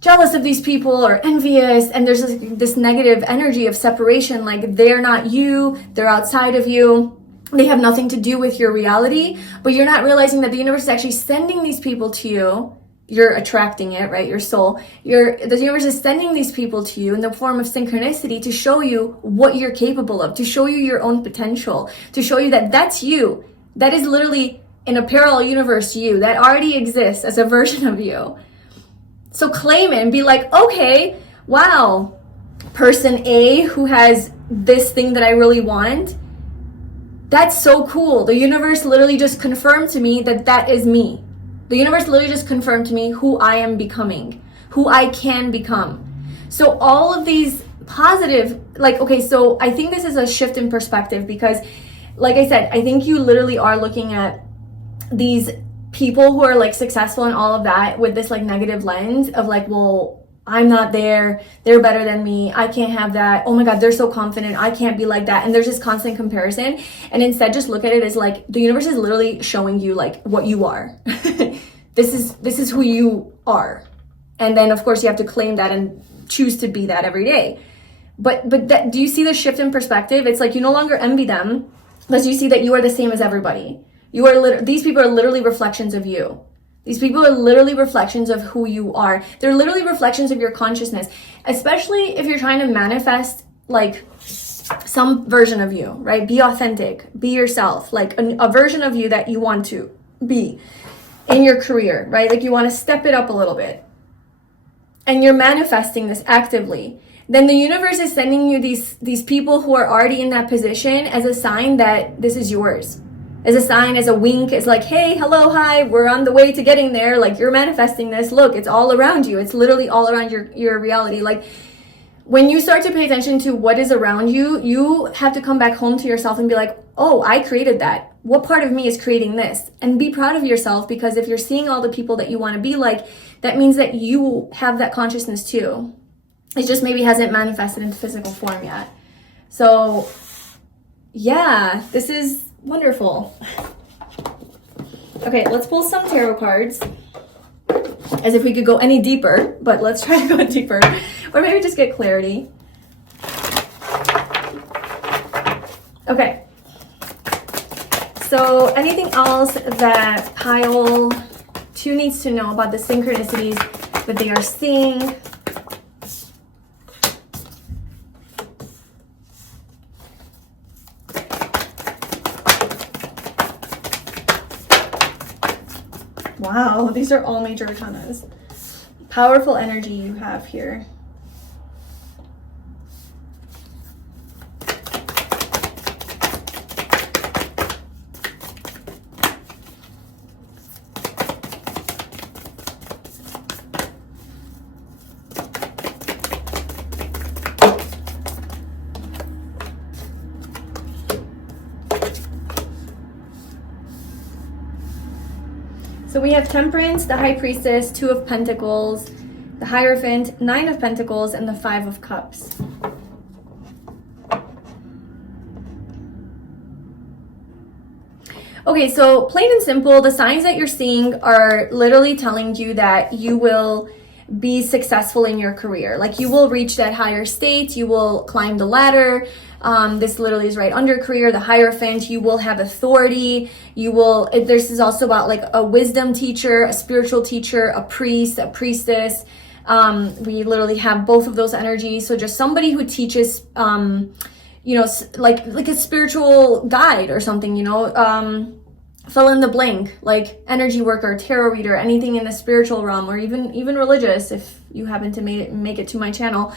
jealous of these people, or envious, and there's this negative energy of separation, like they're not you, they're outside of you, they have nothing to do with your reality. But you're not realizing that the universe is actually sending these people to you. You're attracting it, right? Your soul. The universe is sending these people to you in the form of synchronicity to show you what you're capable of, to show you your own potential, to show you that that's you. That is literally in a parallel universe you that already exists as a version of you. So claim it and be like, okay, wow, person A who has this thing that I really want, that's so cool. The universe literally just confirmed to me that that is me. The universe literally just confirmed to me who I am becoming, who I can become. So all of these positive, like, okay, so I think this is a shift in perspective, because like I said, I think you literally are looking at these people who are like successful and all of that with this like negative lens of like, well, I'm not there, they're better than me, I can't have that, oh my god, they're so confident, I can't be like that. And there's this constant comparison, and instead just look at it as like the universe is literally showing you like what you are. This is who you are, and then of course you have to claim that and choose to be that every day. But that, do you see the shift in perspective? It's like you no longer envy them because you see that you are the same as everybody. You are these people are literally reflections of you. These people are literally reflections of who you are. They're literally reflections of your consciousness, especially if you're trying to manifest like some version of you, right? Be authentic, be yourself, like a version of you that you want to be in your career, right? Like you want to step it up a little bit, and you're manifesting this actively. Then the universe is sending you these people who are already in that position as a sign that this is yours. As a sign, as a wink, it's like, hey, hello, hi, we're on the way to getting there. Like, you're manifesting this. Look, it's all around you. It's literally all around your reality. Like, when you start to pay attention to what is around you, you have to come back home to yourself and be like, oh, I created that. What part of me is creating this? And be proud of yourself, because if you're seeing all the people that you want to be like, that means that you have that consciousness too. It just maybe hasn't manifested into physical form yet. So yeah, this is wonderful. Okay, let's pull some tarot cards. As if we could go any deeper, but let's try to go deeper. Or maybe just get clarity. Okay. So anything else that pile 2 needs to know about the synchronicities that they are seeing? Wow, these are all major arcanas. Powerful energy you have here. So we have Temperance, the High Priestess, 2 of Pentacles, the Hierophant, 9 of Pentacles, and the 5 of Cups. Okay, so plain and simple, the signs that you're seeing are literally telling you that you will be successful in your career. Like, you will reach that higher state, you will climb the ladder. This literally is right under career, the Hierophant. You will have authority. You will, this is also about like a wisdom teacher, a spiritual teacher, a priest, a priestess. We literally have both of those energies. So just somebody who teaches, you know, like a spiritual guide or something, you know, fill in the blank, like energy worker, tarot reader, anything in the spiritual realm, or even religious, if you happen to make it to my channel.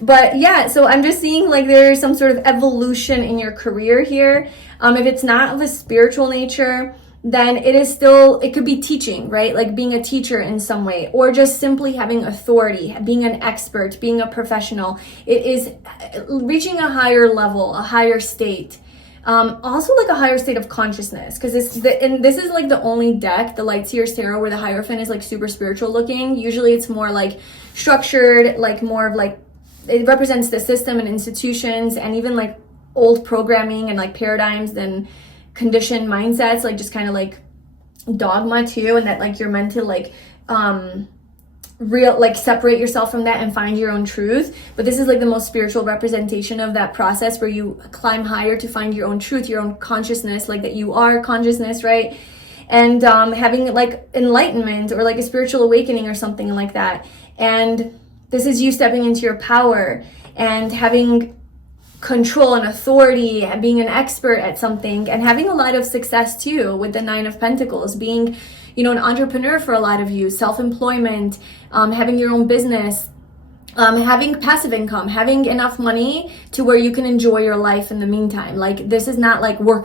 But yeah, so I'm just seeing like there's some sort of evolution in your career here. If it's not of a spiritual nature, then it could be teaching, right? Like being a teacher in some way, or just simply having authority, being an expert, being a professional. It is reaching a higher level, a higher state. Also like a higher state of consciousness, because this is like the only deck, the Light Seers Tarot, where the Hierophant is like super spiritual looking. Usually it's more like structured, like more of like, it represents the system and institutions and even like old programming and like paradigms and conditioned mindsets, like just kind of like dogma too, and that like you're meant to like separate yourself from that and find your own truth. But this is like the most spiritual representation of that process, where you climb higher to find your own truth, your own consciousness, like that you are consciousness, right? And having like enlightenment or like a spiritual awakening or something like that. And this is you stepping into your power and having control and authority and being an expert at something, and having a lot of success too with the 9 of Pentacles, being, you know, an entrepreneur for a lot of you, self-employment, having your own business, having passive income, having enough money to where you can enjoy your life in the meantime. Like, this is not like work.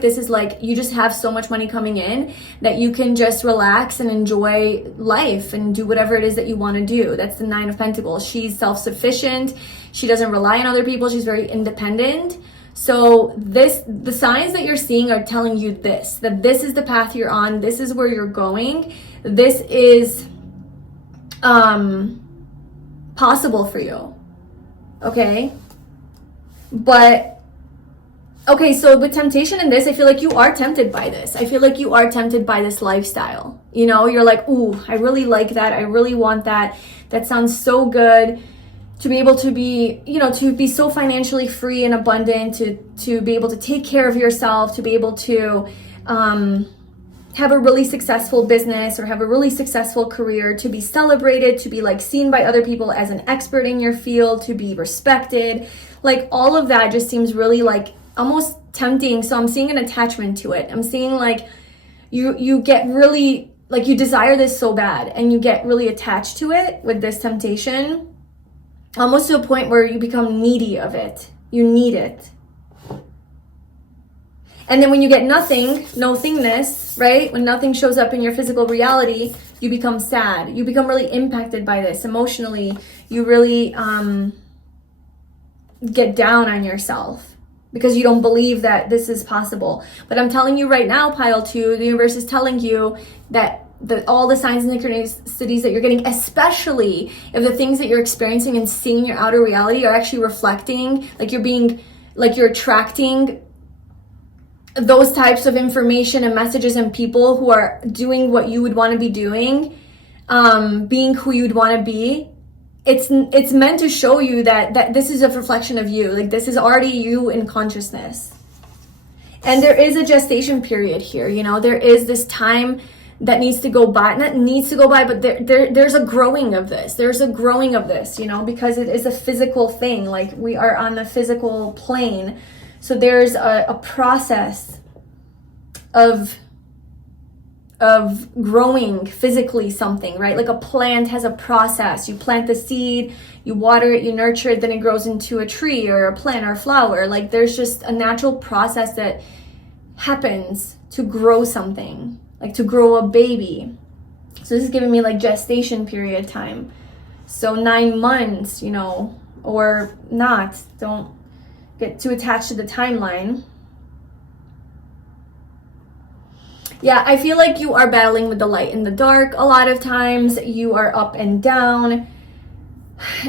This is like you just have so much money coming in that you can just relax and enjoy life and do whatever it is that you want to do. That's the 9 of Pentacles. She's self-sufficient. She doesn't rely on other people. She's very independent. So the signs that you're seeing are telling you that this is the path you're on. This is where you're going. This is possible for you. Okay? But okay, so with temptation in this, I feel like you are tempted by this. I feel like you are tempted by this lifestyle. You know, you're like, ooh, I really like that. I really want that. That sounds so good. To be able to be, you know, to be so financially free and abundant, to be able to take care of yourself, to be able to have a really successful business or have a really successful career, to be celebrated, to be like seen by other people as an expert in your field, to be respected. Like all of that just seems really like almost tempting. So I'm seeing an attachment to it. I'm seeing like you get really, like you desire this so bad and you get really attached to it with this temptation. Almost to a point where you become needy of it. You need it. And then when you get nothing, nothingness, right? When nothing shows up in your physical reality, you become sad. You become really impacted by this emotionally. You really get down on yourself because you don't believe that this is possible. But I'm telling you right now, pile 2, the universe is telling you that all the signs and synchronicities that you're getting, especially if the things that you're experiencing and seeing in your outer reality are actually reflecting, like you're attracting those types of information and messages and people who are doing what you would want to be doing, being who you'd want to be. It's meant to show you that this is a reflection of you. Like, this is already you in consciousness. And there is a gestation period here, you know, there is this time that needs to go by, not needs to go by, but there's a growing of this. There's a growing of this, you know, because it is a physical thing. Like, we are on the physical plane. So there's a process of growing physically something, right? Like a plant has a process. You plant the seed, you water it, you nurture it, then it grows into a tree or a plant or a flower. Like, there's just a natural process that happens to grow something, like to grow a baby. So this is giving me like gestation period time. So 9 months, you know, or not. Don't get too attached to the timeline. Yeah, I feel like you are battling with the light and the dark. A lot of times you are up and down,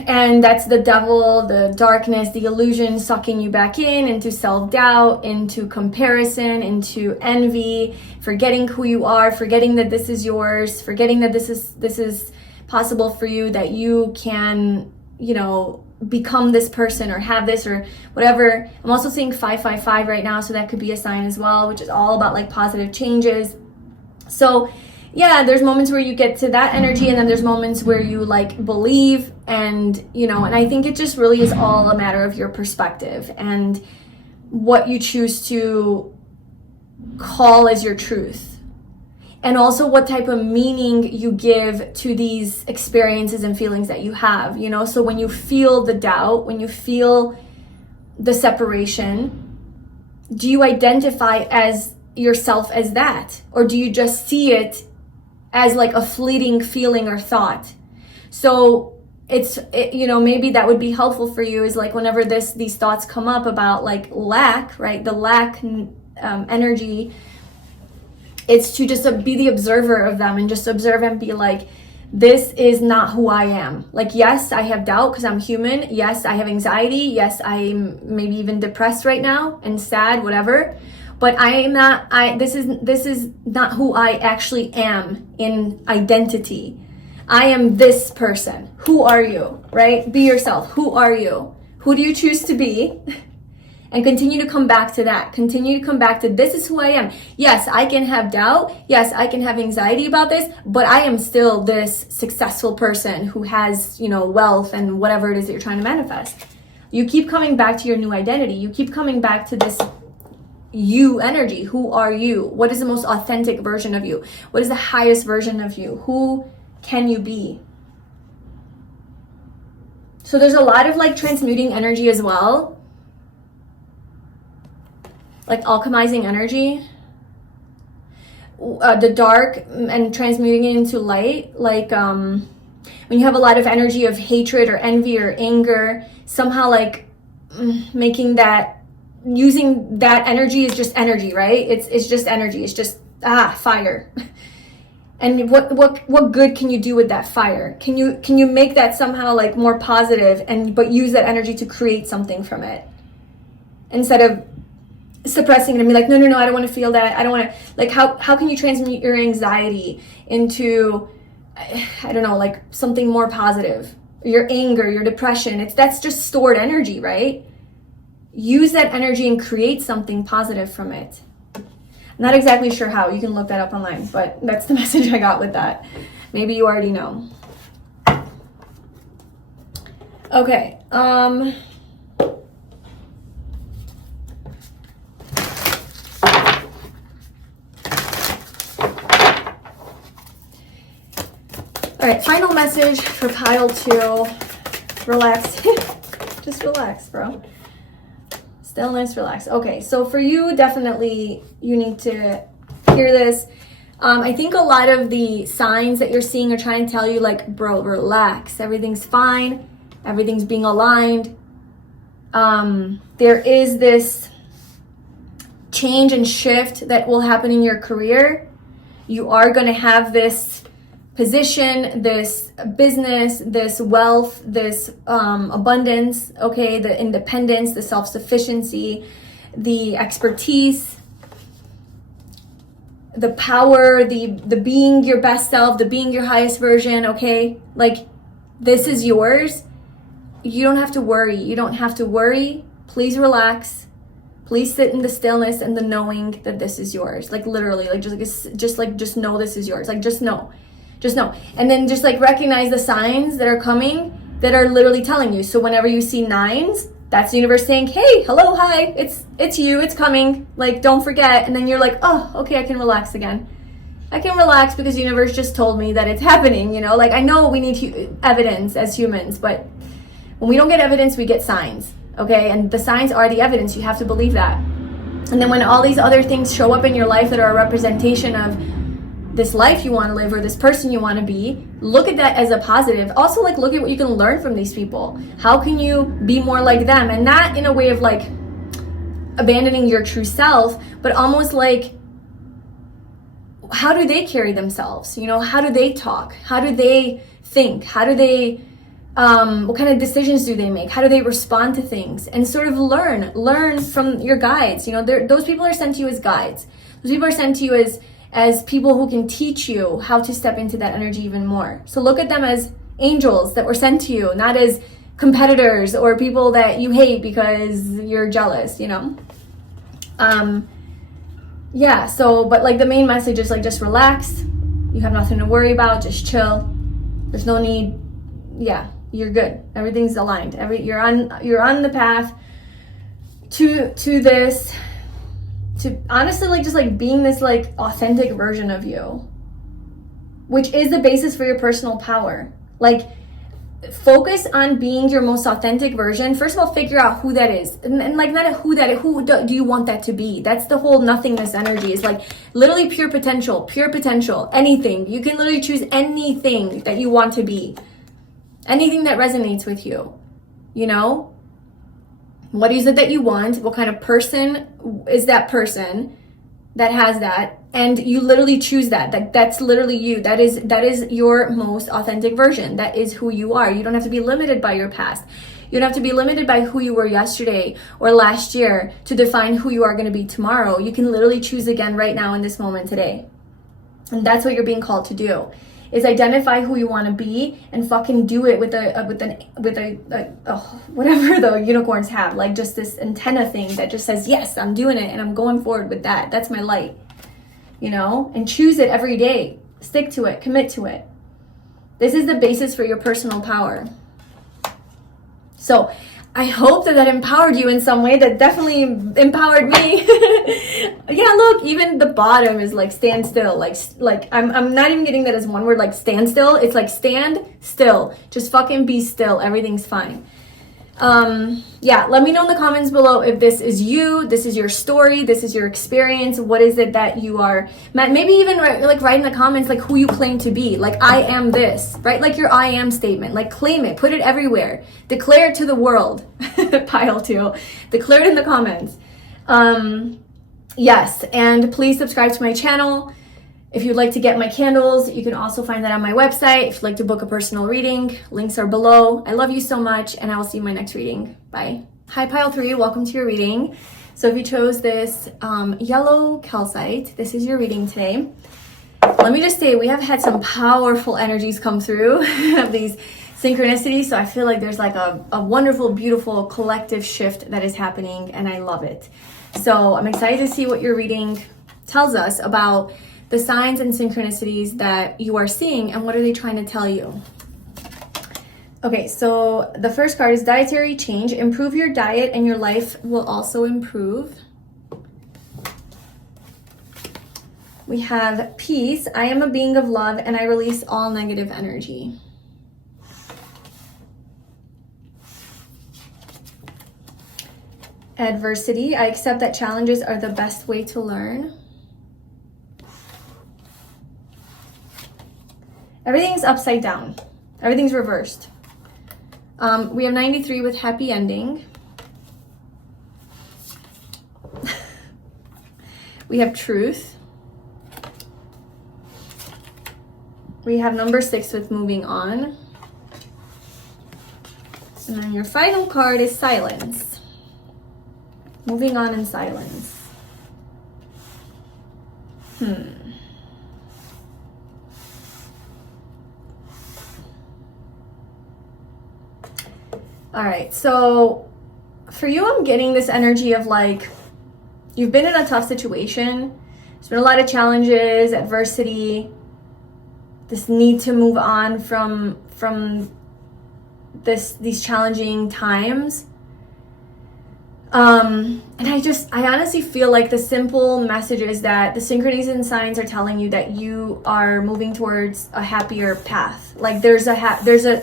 and that's the devil, the darkness, the illusion sucking you back into self-doubt, into comparison, into envy, forgetting who you are, forgetting that this is yours, forgetting that this is possible for you, that you can, you know, become this person or have this or whatever. I'm also seeing 555 right now, so that could be a sign as well, which is all about like positive changes. So yeah, there's moments where you get to that energy, and then there's moments where you like believe, and you know, and I think it just really is all a matter of your perspective and what you choose to call as your truth. And also what type of meaning you give to these experiences and feelings that you have, you know? So when you feel the doubt, when you feel the separation, do you identify as yourself as that? Or do you just see it as like a fleeting feeling or thought? So you know, maybe that would be helpful for you, is like whenever these thoughts come up about like lack, right? The lack energy, it's to just be the observer of them and just observe and be like, this is not who I am. Like, yes, I have doubt because I'm human. Yes, I have anxiety. Yes, I'm maybe even depressed right now and sad, whatever. But this is not who I actually am in identity. I am this person. Who are you, right? Be yourself. Who are you? Who do you choose to be? And continue to come back to that. Continue to come back to, this is who I am. Yes, I can have doubt. Yes, I can have anxiety about this, but I am still this successful person who has, you know, wealth and whatever it is that you're trying to manifest. You keep coming back to your new identity. You keep coming back to this you energy. Who are you? What is the most authentic version of you? What is the highest version of you? Who can you be? So there's a lot of like transmuting energy as well. Like alchemizing energy, the dark and transmuting it into light. Like when you have a lot of energy of hatred or envy or anger, somehow like making that, using that energy is just energy, right? It's just energy. It's just fire. And what good can you do with that fire? Can you make that somehow like more positive, but use that energy to create something from it, instead of suppressing it and be like, no, I don't want to feel that. I don't want to, like, how can you transmute your anxiety into, I don't know, like something more positive? Your anger, your depression, that's just stored energy, right? Use that energy and create something positive from it. I'm not exactly sure how. You can look that up online, but that's the message I got with that. Maybe you already know. Okay, all right, final message for pile 2. Relax. Just relax, bro. Stillness, relax. Okay, so for you, definitely you need to hear this. I think a lot of the signs that you're seeing are trying to tell you, like, bro, relax. Everything's fine. Everything's being aligned. There is this change and shift that will happen in your career. You are going to have this position, this business, this wealth, this abundance, okay, the independence, the self-sufficiency, the expertise, the power, the being your best self, the being your highest version, okay? Like, this is yours. You don't have to worry. You don't have to worry. Please relax. Please sit in the stillness and the knowing that this is yours. Like, literally, like, just know this is yours. Like, just know. Just know. And then just, like, recognize the signs that are coming that are literally telling you. So whenever you see 9s, that's the universe saying, hey, hello, hi, it's you, it's coming. Like, don't forget. And then you're like, oh, okay, I can relax again. I can relax because the universe just told me that it's happening, you know? Like, I know we need evidence as humans, but when we don't get evidence, we get signs, okay? And the signs are the evidence. You have to believe that. And then when all these other things show up in your life that are a representation of this life you want to live or this person you want to be, look at that as a positive. Also, like, look at what you can learn from these people. How can you be more like them? And not in a way of, like, abandoning your true self, but almost like, how do they carry themselves? You know, how do they talk? How do they think? How do they, what kind of decisions do they make? How do they respond to things? And sort of learn from your guides. You know, those people are sent to you as guides. Those people are sent to you as people who can teach you how to step into that energy even more. So look at them as angels that were sent to you, not as competitors or people that you hate because you're jealous, you know? Yeah, so, but like the main message is, like, just relax. You have nothing to worry about, just chill. There's no need, yeah, you're good. Everything's aligned. You're on the path to this, to honestly, like, just like being this, like, authentic version of you, which is the basis for your personal power. Like, focus on being your most authentic version. First of all, figure out who that is, and like, not who do you want that to be. That's the whole nothingness energy. It's like literally pure potential, anything. You can literally choose anything that you want to be, anything that resonates with you, you know? What is it that you want? What kind of person is that person that has that? And you literally choose that. That's literally you. That is your most authentic version. That is who you are. You don't have to be limited by your past. You don't have to be limited by who you were yesterday or last year to define who you are going to be tomorrow. You can literally choose again right now in this moment today. And that's what you're being called to do. Is identify who you want to be and fucking do it with whatever the unicorns have, like just this antenna thing that just says, yes, I'm doing it and I'm going forward with that. That's my light, you know, and choose it every day. Stick to it, commit to it. This is the basis for your personal power. So I hope that empowered you in some way. That definitely empowered me. Yeah, look, even the bottom is like stand still. Like I'm not even getting that as one word, like stand still. It's like stand still. Just fucking be still. Everything's fine. Yeah, let me know in the comments below if this is you, this is your story, this is your experience. What is it that you are, maybe even write in the comments like who you claim to be. Like, I am this, right? Like your I am statement, like claim it, put it everywhere, declare it to the world. Pile 2, declare it in the comments. Yes, and please subscribe to my channel. If you'd like to get my candles, you can also find that on my website. If you'd like to book a personal reading, links are below. I love you so much, and I will see you in my next reading. Bye. Hi, Pile 3. Welcome to your reading. So if you chose this yellow calcite, this is your reading today. Let me just say, we have had some powerful energies come through of these synchronicities. So I feel like there's like a wonderful, beautiful collective shift that is happening, and I love it. So I'm excited to see what your reading tells us about the signs and synchronicities that you are seeing, and what are they trying to tell you? Okay, so the first card is dietary change. Improve your diet and your life will also improve. We have peace. I am a being of love and I release all negative energy. Adversity. I accept that challenges are the best way to learn. Everything's upside down. Everything's reversed. We have 93 with happy ending. We have truth. We have number 6 with moving on. And then your final card is silence. Moving on in silence. All right, so for you, I'm getting this energy of like, you've been in a tough situation. There's been a lot of challenges, adversity, this need to move on from these challenging times. And I honestly feel like the simple message is that the synchronicities and signs are telling you that you are moving towards a happier path. Like there's a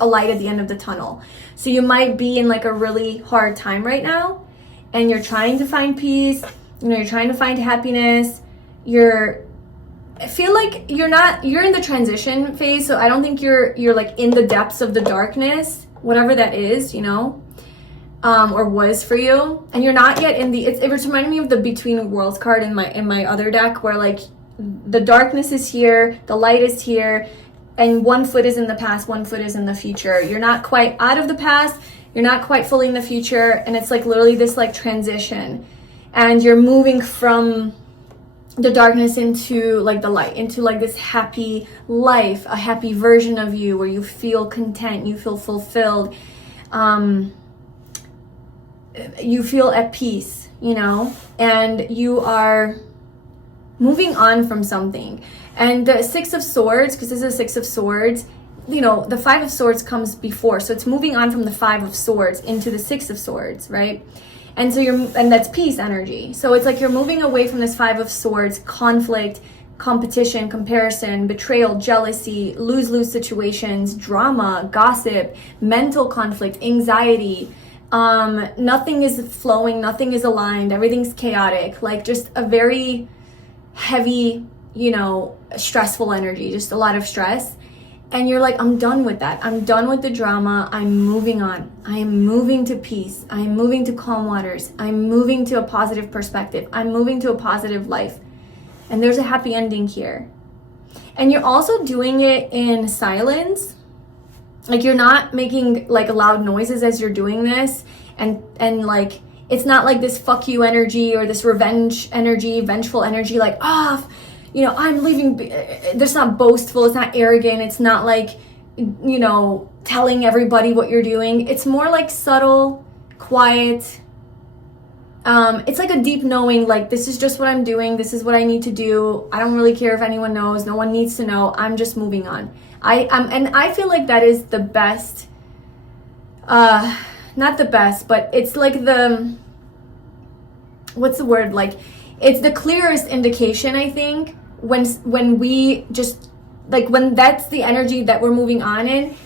light at the end of the tunnel. So you might be in like a really hard time right now, and you're trying to find peace. You know, you're trying to find happiness. I feel like you're in the transition phase. So I don't think you're like in the depths of the darkness, whatever that is, you know. Or was for you, and you're not yet in the. It reminded me of the Between Worlds card in my other deck, where like the darkness is here, the light is here, and one foot is in the past, one foot is in the future. You're not quite out of the past, you're not quite fully in the future, and it's like literally this like transition, and you're moving from the darkness into like the light, into like this happy life, a happy version of you where you feel content, you feel fulfilled. You feel at peace, you know, and you are moving on from something. And the 6 of Swords, because this is a 6 of Swords, you know, the 5 of Swords comes before. So it's moving on from the 5 of Swords into the 6 of Swords, right? And so and that's peace energy. So it's like you're moving away from this 5 of Swords, conflict, competition, comparison, betrayal, jealousy, lose-lose situations, drama, gossip, mental conflict, anxiety. Nothing is flowing, nothing is aligned, everything's chaotic, like just a very heavy, you know, stressful energy, just a lot of stress. And you're like, I'm done with that. I'm done with the drama. I'm moving on. I am moving to peace. I am moving to calm waters. I'm moving to a positive perspective. I'm moving to a positive life. And there's a happy ending here. And you're also doing it in silence. Like you're not making like loud noises as you're doing this, and like it's not like this fuck you energy or this revenge energy, vengeful energy, like you know, I'm leaving. There's not boastful, it's not arrogant, it's not like, you know, telling everybody what you're doing. It's more like subtle, quiet. It's like a deep knowing, like this is just what I'm doing, this is what I need to do. I don't really care if anyone knows, no one needs to know. I'm just moving on. And I feel like that is the best, not the best, but it's like what's the word? Like, it's the clearest indication, I think, when we just, like, when that's the energy that we're moving on in,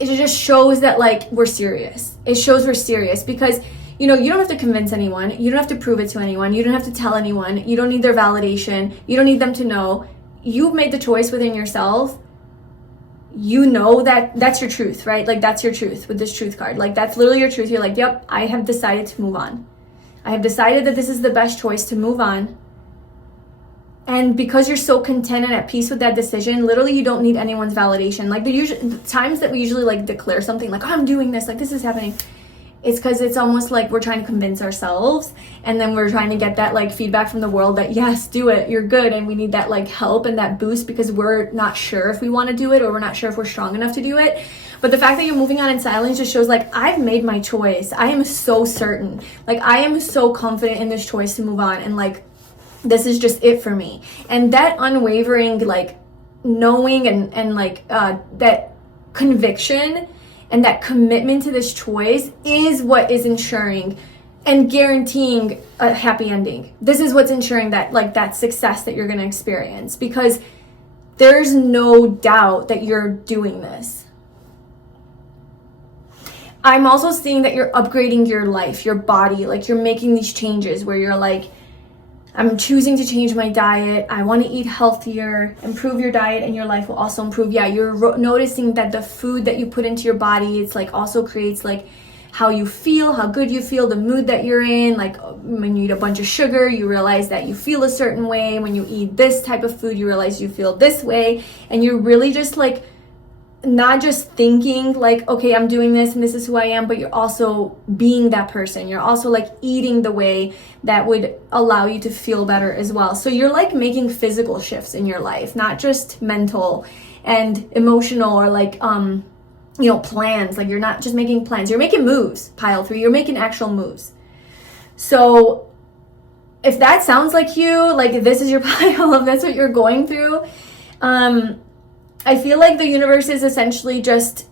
it just shows that, like, we're serious. It shows we're serious because, you know, you don't have to convince anyone. You don't have to prove it to anyone. You don't have to tell anyone. You don't need their validation. You don't need them to know. You've made the choice within yourself. You know that that's your truth, right? Like that's your truth with this truth card. Like that's literally your truth. You're like, yep, I have decided to move on. I have decided that this is the best choice to move on. And because you're so content and at peace with that decision, literally you don't need anyone's validation. Like the times that we usually like declare something like, oh, I'm doing this, like this is happening. It's because it's almost like we're trying to convince ourselves, and then we're trying to get that like feedback from the world that yes, do it, you're good, and we need that like help and that boost because we're not sure if we want to do it or we're not sure if we're strong enough to do it. But the fact that you're moving on in silence just shows like I've made my choice. I am so certain. Like I am so confident in this choice to move on, and like this is just it for me. And that unwavering like knowing and like that conviction and that commitment to this choice is what is ensuring and guaranteeing a happy ending. This is what's ensuring that like that success that you're going to experience, because there's no doubt that you're doing this. I'm also seeing that you're upgrading your life, your body. Like you're making these changes where you're like, I'm choosing to change my diet. I want to eat healthier. Improve your diet and your life will also improve. Yeah, you're noticing that the food that you put into your body, it's like also creates like how you feel, how good you feel, the mood that you're in. Like when you eat a bunch of sugar, you realize that you feel a certain way. When you eat this type of food, you realize you feel this way. And you're really just like, not just thinking like, okay, I'm doing this and this is who I am, but you're also being that person. You're also like eating the way that would allow you to feel better as well. So you're like making physical shifts in your life, not just mental and emotional or like, plans. Like you're not just making plans, you're making moves. Pile 3, you're making actual moves. So if that sounds like you, like this is your pile of, that's what you're going through. I feel like the universe is essentially just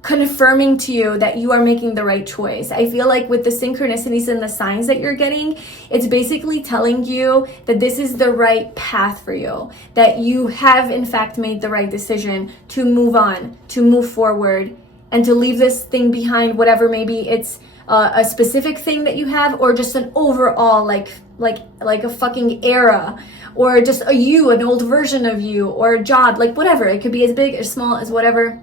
confirming to you that you are making the right choice. I feel like with the synchronicities and the signs that you're getting, it's basically telling you that this is the right path for you, that you have in fact made the right decision to move on, to move forward, and to leave this thing behind, whatever maybe it's a specific thing that you have, or just an overall like a fucking era, or just an old version of you, or a job, like whatever. It could be as big, as small, as whatever.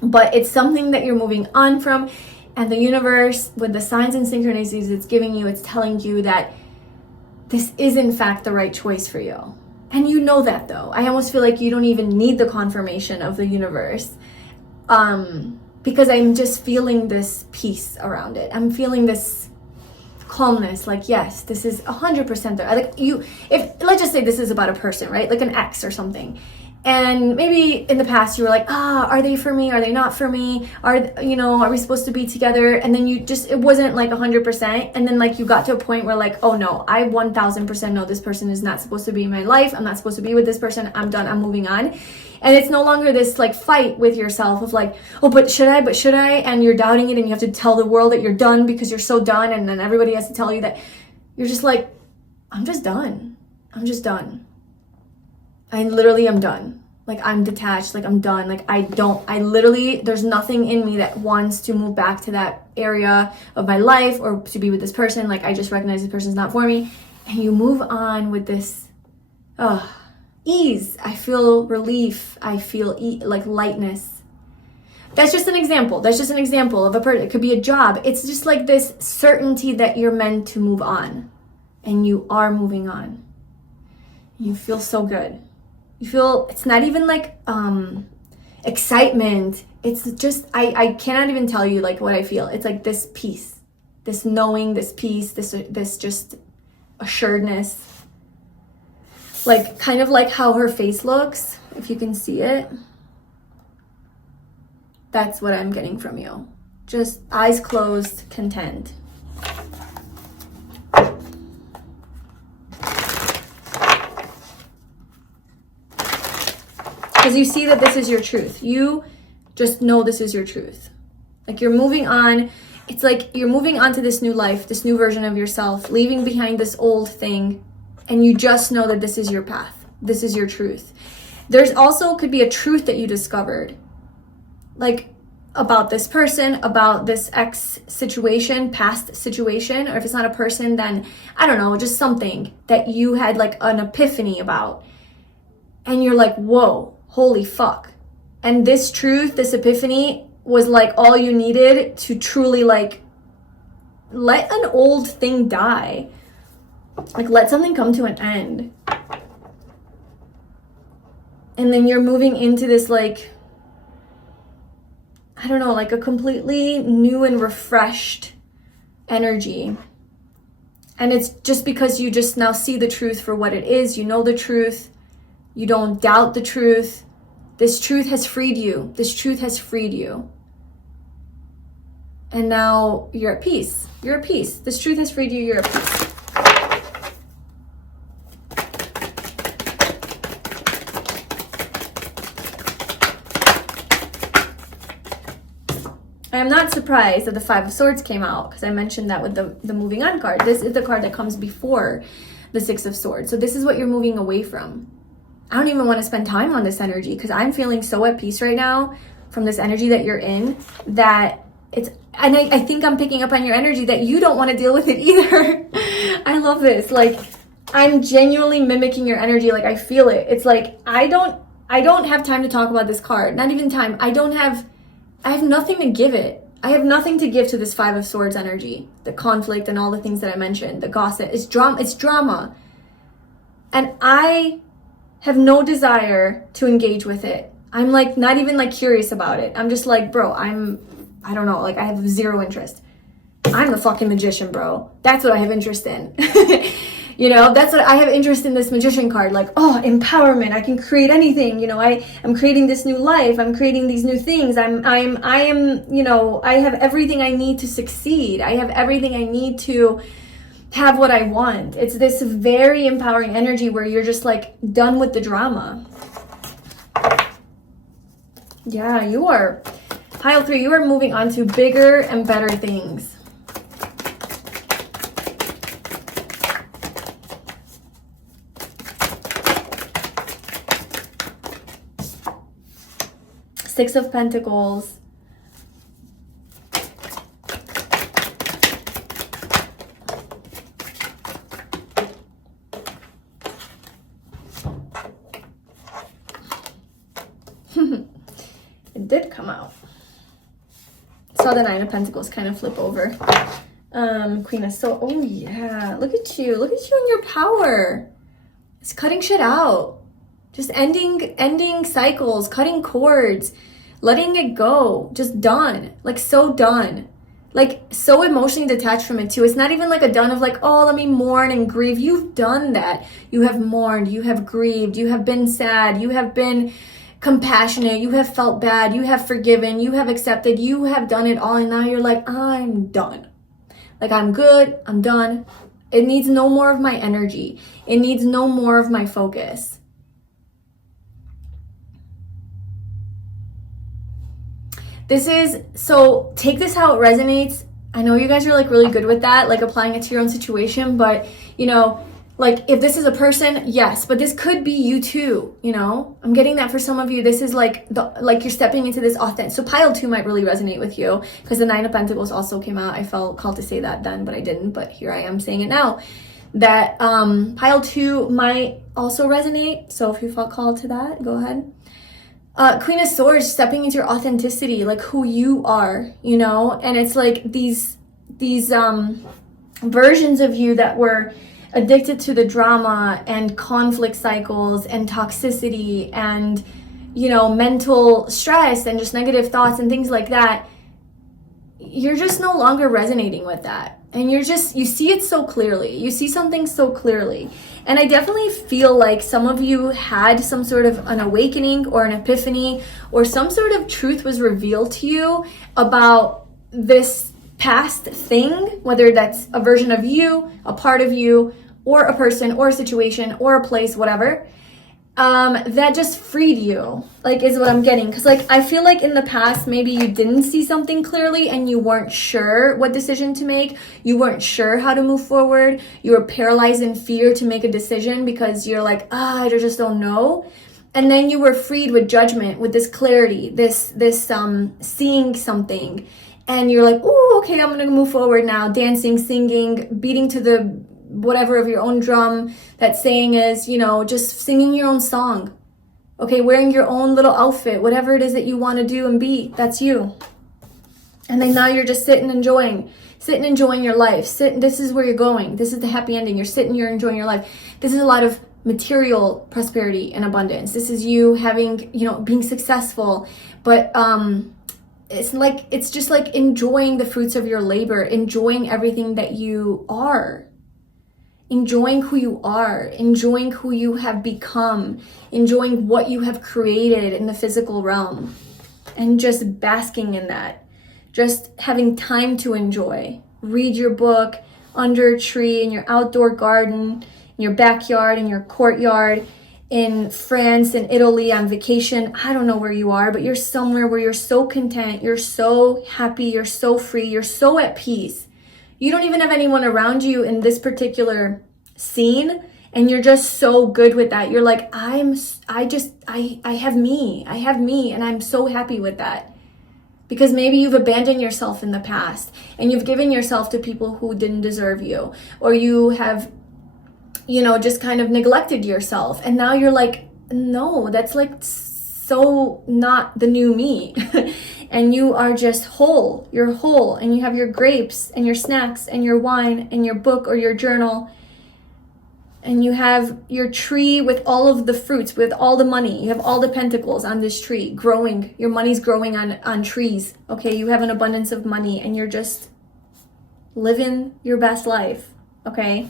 But it's something that you're moving on from. And the universe, with the signs and synchronicities it's giving you, it's telling you that this is in fact the right choice for you. And you know that though. I almost feel like you don't even need the confirmation of the universe. Because I'm just feeling this peace around it. I'm feeling this calmness, like, yes, this is 100% there. Like let's just say this is about a person, right? Like an ex or something. And maybe in the past you were like, are they for me? Are they not for me? Are we supposed to be together? And then it wasn't like 100%. And then like you got to a point where like, oh no, I 1000% know this person is not supposed to be in my life. I'm not supposed to be with this person. I'm done. I'm moving on. And it's no longer this like fight with yourself of like, oh, but should I? And you're doubting it and you have to tell the world that you're done because you're so done. And then everybody has to tell you that you're just like, I'm just done. I'm just done. I literally am done. Like I'm detached, like I'm done. Like there's nothing in me that wants to move back to that area of my life or to be with this person. Like I just recognize this person's not for me. And you move on with this ease. I feel relief. I feel like lightness. That's just an example. That's just an example of a person. It could be a job. It's just like this certainty that you're meant to move on. And you are moving on. You feel so good. You feel, it's not even like excitement. It's just, I cannot even tell you like what I feel. It's like this peace, this knowing, this peace, this just assuredness. Like kind of like how her face looks, if you can see it. That's what I'm getting from you. Just eyes closed, content. Because you see that this is your truth. You just know this is your truth. Like you're moving on. It's like you're moving on to this new life, this new version of yourself, leaving behind this old thing. And you just know that this is your path. This is your truth. There's also could be a truth that you discovered. Like about this person, about this ex situation, past situation. Or if it's not a person, then I don't know, just something that you had like an epiphany about. And you're like, whoa. Holy fuck. And this truth, this epiphany was like all you needed to truly like let an old thing die. Like let something come to an end. And then you're moving into this like, I don't know, like a completely new and refreshed energy. And it's just because you just now see the truth for what it is. You know the truth. You don't doubt the truth. This truth has freed you. This truth has freed you. And now you're at peace. You're at peace. This truth has freed you. You're at peace. I am not surprised that the Five of Swords came out because I mentioned that with the moving on card. This is the card that comes before the Six of Swords. So this is what you're moving away from. I don't even want to spend time on this energy because I'm feeling so at peace right now from this energy that you're in that and I think I'm picking up on your energy that you don't want to deal with it either. I love this. Like, I'm genuinely mimicking your energy. Like, I feel it. It's like, I don't have time to talk about this card. Not even time. I have nothing to give it. I have nothing to give to this Five of Swords energy, the conflict and all the things that I mentioned, the gossip. It's drama. And I have no desire to engage with it. I'm like, not even like curious about it. I'm just like, bro, I don't know, like I have zero interest. I'm the fucking magician, bro. That's what I have interest in. You know, that's what I have interest in, this magician card. Like, oh, empowerment. I can create anything. You know, I'm creating this new life. I'm creating these new things. I am, you know, I have everything I need to succeed. I have everything I need to have what I want. It's this very empowering energy where you're just like done with the drama. Yeah, you are. Pile 3, you are moving on to bigger and better things. Six of Pentacles. It did come out. Saw the Nine of Pentacles kind of flip over. Queen of Swords. Oh yeah, look at you. Look at you and your power. It's cutting shit out. Just ending cycles, cutting cords, letting it go. Just done. Like, so done. Like, so emotionally detached from it too. It's not even like a done of like, oh, let me mourn and grieve. You've done that. You have mourned. You have grieved. You have been sad. You have been compassionate. You have felt bad. You have forgiven. You have accepted. You have done it all. And now you're like, I'm done. Like, I'm good. I'm done. It needs no more of my energy. It needs no more of my focus. This is, so take this how it resonates. I know you guys are like really good with that, like applying it to your own situation, but you know, like if this is a person, yes, but this could be you too, you know? I'm getting that for some of you. This is like you're stepping into this authentic. So pile 2 might really resonate with you because the Nine of Pentacles also came out. I felt called to say that then, but I didn't, but here I am saying it now. That pile 2 might also resonate. So if you felt called to that, go ahead. Queen of Swords, stepping into your authenticity, like who you are, you know? And it's like these versions of you that were addicted to the drama and conflict cycles and toxicity and, you know, mental stress and just negative thoughts and things like that. You're just no longer resonating with that. And you see it so clearly. You see something so clearly. And I definitely feel like some of you had some sort of an awakening or an epiphany or some sort of truth was revealed to you about this past thing, whether that's a version of you, a part of you, or a person, or a situation, or a place, whatever, that just freed you, like, is what I'm getting. Because, like, I feel like in the past, maybe you didn't see something clearly and you weren't sure what decision to make. You weren't sure how to move forward. You were paralyzed in fear to make a decision because you're like, I just don't know. And then you were freed with judgment, with this clarity, this seeing something. And you're like, oh, okay, I'm going to move forward now. Dancing, singing, beating to the whatever of your own drum. That saying is, you know, just singing your own song. Okay, wearing your own little outfit, whatever it is that you want to do and be, that's you. And then now you're just sitting enjoying your life. This is where you're going. This is the happy ending. You're enjoying your life. This is a lot of material prosperity and abundance. This is you having, you know, being successful, but it's just like enjoying the fruits of your labor, enjoying everything that you are. Enjoying who you are, enjoying who you have become, enjoying what you have created in the physical realm, and just basking in that. Just having time to enjoy. Read your book under a tree, in your outdoor garden, in your backyard, in your courtyard, in France, in Italy, on vacation. I don't know where you are, but you're somewhere where you're so content, you're so happy, you're so free, you're so at peace. You don't even have anyone around you in this particular scene, and you're just so good with that. You're like, I have me, and I'm so happy with that because maybe you've abandoned yourself in the past and you've given yourself to people who didn't deserve you, or you have, just kind of neglected yourself. And now you're like, no, that's like so not the new me. And you are just whole. You're whole, and you have your grapes and your snacks and your wine and your book or your journal. And you have your tree with all of the fruits, with all the money. You have all the pentacles on this tree growing. Your money's growing on trees. Okay, you have an abundance of money and you're just living your best life. Okay.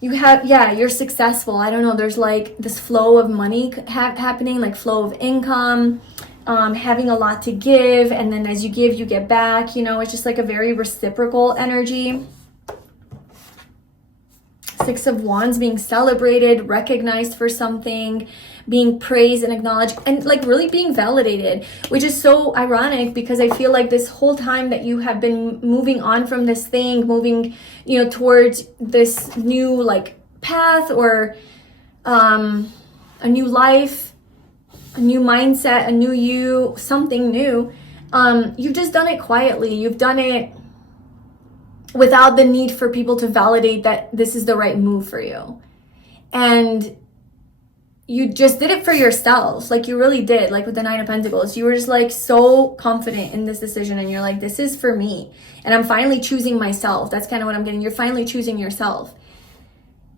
You're successful. I don't know. There's like this flow of money happening, like flow of income, having a lot to give. And then as you give, you get back. It's just like a very reciprocal energy. Six of Wands, being celebrated, recognized for something, being praised and acknowledged, and like really being validated, which is so ironic because I feel like this whole time that you have been moving on from this thing, moving, towards this new like path or a new life, a new mindset, a new you, something new. You've just done it quietly. You've done it without the need for people to validate that this is the right move for you. And you just did it for yourself. Like you really did, like with the Nine of Pentacles. You were just like so confident in this decision and you're like, this is for me. And I'm finally choosing myself. That's kind of what I'm getting. You're finally choosing yourself.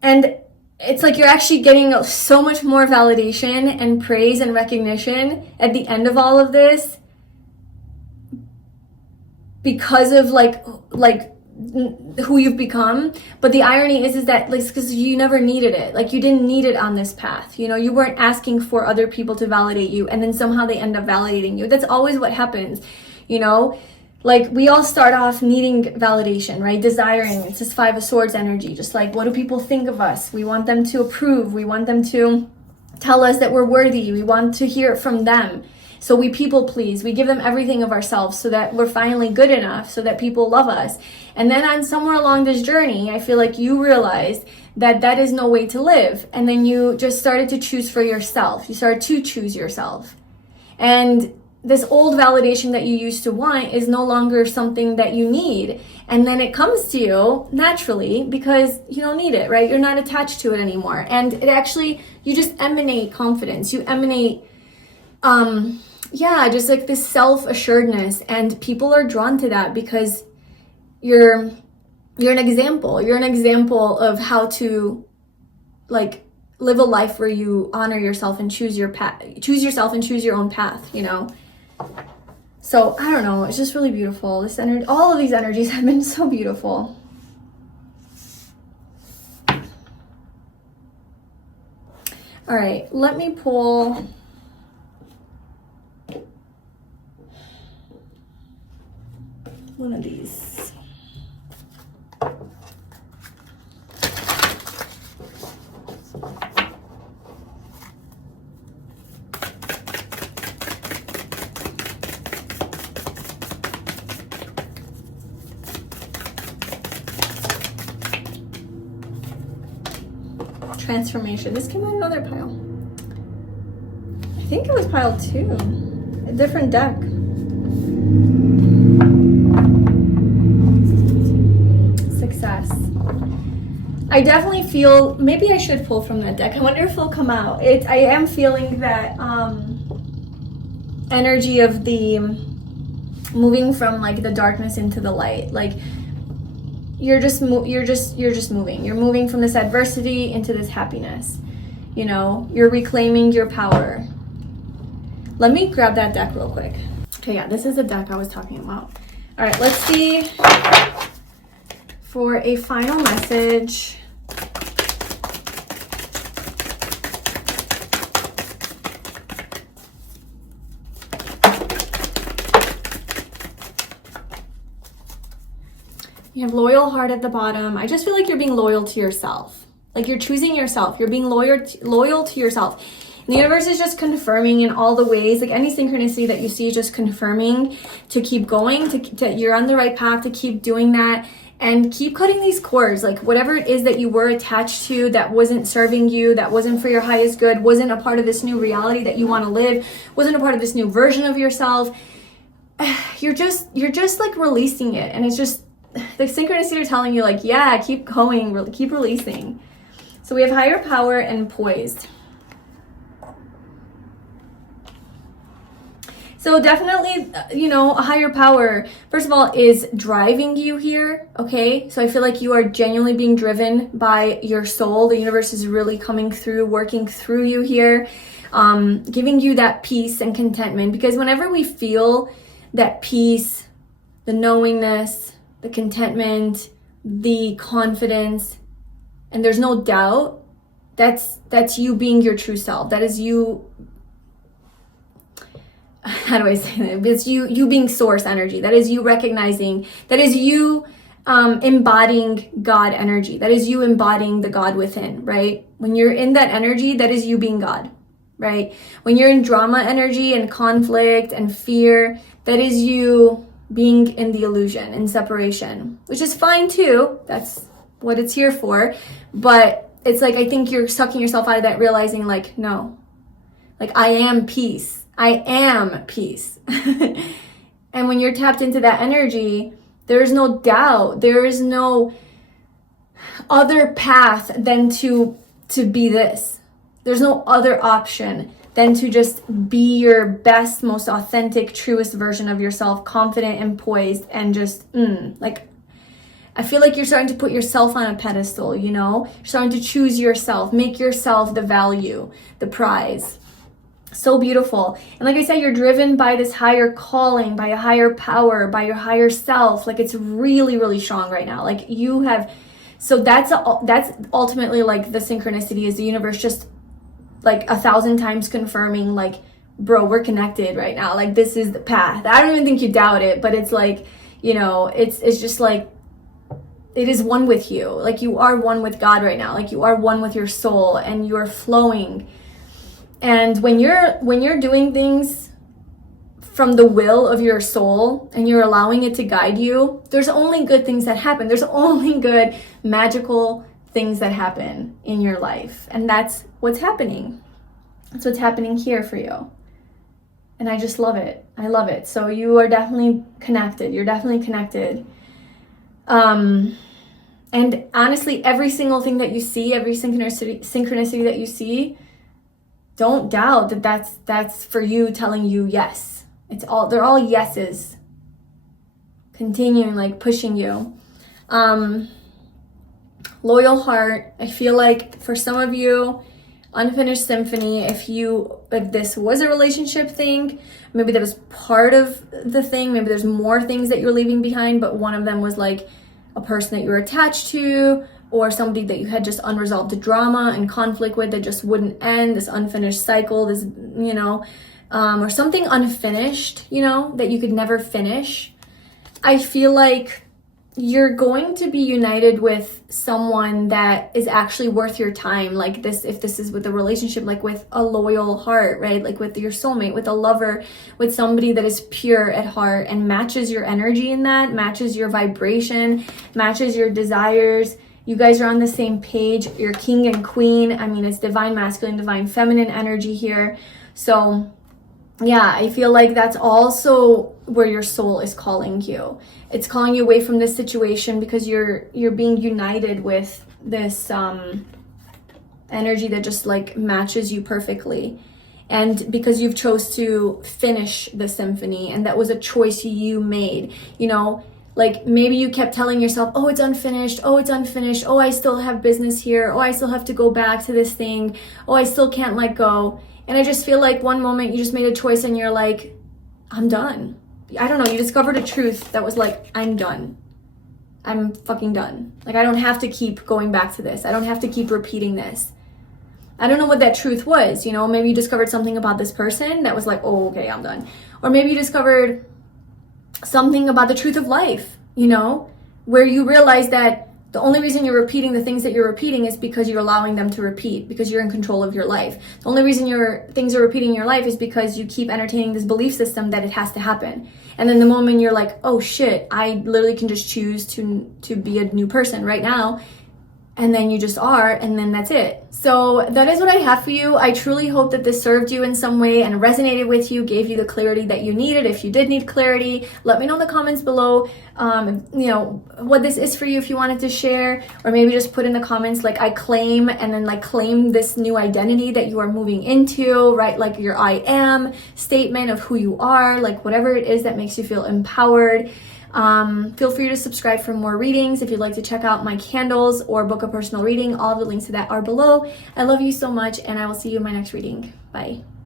And it's like you're actually getting so much more validation and praise and recognition at the end of all of this because of like who you've become. But the irony is that like, because you never needed it, like you didn't need it on this path, you weren't asking for other people to validate you, and then somehow they end up validating you. That's always what happens, like we all start off needing validation, right? Desiring. It's this Five of Swords energy, just like, what do people think of us? We want them to approve. We want them to tell us that we're worthy. We want to hear it from them. So we people please. We give them everything of ourselves so that we're finally good enough, so that people love us. And then on somewhere along this journey, I feel like you realized that that is no way to live. And then you just started to choose for yourself. You started to choose yourself. And this old validation that you used to want is no longer something that you need. And then it comes to you naturally because you don't need it, right? You're not attached to it anymore. And it actually, you just emanate confidence. You emanate just like this self-assuredness, and people are drawn to that because you're an example. You're an example of how to like live a life where you honor yourself and choose your path, choose yourself and choose your own path, So I don't know, it's just really beautiful. This energy, all of these energies have been so beautiful. All right, let me pull one of these. Transformation. This came out another pile. I think it was pile 2. A different deck. Success. I definitely feel, maybe I should pull from that deck. I wonder if it'll come out. I am feeling that energy of the moving from like the darkness into the light. Like you're just moving. You're moving from this adversity into this happiness. You're reclaiming your power. Let me grab that deck real quick. Okay, yeah, this is the deck I was talking about. All right, let's see for a final message. You have loyal heart at the bottom. I just feel like you're being loyal to yourself. Like you're choosing yourself. You're being loyal to yourself. And the universe is just confirming in all the ways, like any synchronicity that you see, just confirming to keep going, to you're on the right path, to keep doing that. and keep cutting these cords. Like whatever it is that you were attached to that wasn't serving you, that wasn't for your highest good, wasn't a part of this new reality that you want to live, wasn't a part of this new version of yourself, you're just like releasing it. And it's just the synchronicity are telling you like, yeah, keep going, keep releasing. So we have higher power and poised. So definitely, a higher power, first of all, is driving you here, okay? So I feel like you are genuinely being driven by your soul. The universe is really coming through, working through you here, giving you that peace and contentment. Because whenever we feel that peace, the knowingness, the contentment, the confidence, and there's no doubt, that's you being your true self. That is you. How do I say that? It's you being source energy. That is you recognizing, that is you embodying God energy. That is you embodying the God within, right? When you're in that energy, that is you being God, right? When you're in drama energy and conflict and fear, that is you being in the illusion and separation, which is fine too. That's what it's here for. But it's like, I think you're sucking yourself out of that, realizing like, no, like I am peace. I am peace. And when you're tapped into that energy, there's no doubt. There is no other path than to be this. There's no other option than to just be your best, most authentic, truest version of yourself, confident and poised, and just, like, I feel like you're starting to put yourself on a pedestal, You're starting to choose yourself, make yourself the value, the prize. So beautiful. And like I said, you're driven by this higher calling, by a higher power, by your higher self. Like it's really, really strong right now. Like you have, so that's ultimately like the synchronicity, is the universe just like 1,000 times confirming like, bro, we're connected right now. Like this is the path. I don't even think you doubt it, but it's like, it's just like, it is one with you. Like you are one with God right now. Like you are one with your soul and you're flowing. And when you're doing things from the will of your soul and you're allowing it to guide you, there's only good things that happen. There's only good, magical things that happen in your life. And that's what's happening. That's what's happening here for you. And I just love it. I love it. So you are definitely connected. You're definitely connected. And honestly, every single thing that you see, every synchronicity that you see, don't doubt that that's for you, telling you yes. They're all yeses. Continuing, like pushing you. Loyal heart. I feel like for some of you, unfinished symphony, if this was a relationship thing, maybe that was part of the thing, maybe there's more things that you're leaving behind, but one of them was like a person that you were attached to, or somebody that you had just unresolved drama and conflict with that just wouldn't end, this unfinished cycle, this, or something unfinished, that you could never finish. I feel like you're going to be united with someone that is actually worth your time, like this, if this is with a relationship, like with a loyal heart, right? Like with your soulmate, with a lover, with somebody that is pure at heart and matches your energy in that, matches your vibration, matches your desires. You guys are on the same page. You're king and queen. I mean, it's divine masculine, divine feminine energy here. So yeah, I feel like that's also where your soul is calling you. It's calling you away from this situation because you're being united with this energy that just like matches you perfectly. And because you've chose to finish the symphony, and that was a choice you made, like maybe you kept telling yourself, oh, it's unfinished. Oh, it's unfinished. Oh, I still have business here. Oh, I still have to go back to this thing. Oh, I still can't let go. And I just feel like one moment you just made a choice and you're like, I'm done. I don't know. You discovered a truth that was like, I'm done. I'm fucking done. Like, I don't have to keep going back to this. I don't have to keep repeating this. I don't know what that truth was. Maybe you discovered something about this person that was like, oh, okay, I'm done. Or maybe you discovered something about the truth of life, where you realize that The only reason you're repeating the things that you're repeating is because you're allowing them to repeat, because you're in control of your life. The only reason things are repeating in your life is because you keep entertaining this belief system that it has to happen. And then the moment you're like, oh shit, I literally can just choose to be a new person right now, and then you just are, and then that's it. So that is what I have for you. I truly hope that this served you in some way and resonated with you, gave you the clarity that you needed. If you did need clarity, let me know in the comments below, what this is for you, if you wanted to share, or maybe just put in the comments like I claim, and then like claim this new identity that you are moving into, right? Like your I am statement of who you are, like whatever it is that makes you feel empowered. Feel free to subscribe for more readings. If you'd like to check out my candles or book a personal reading, all the links to that are below. I love you so much, and I will see you in my next reading. Bye.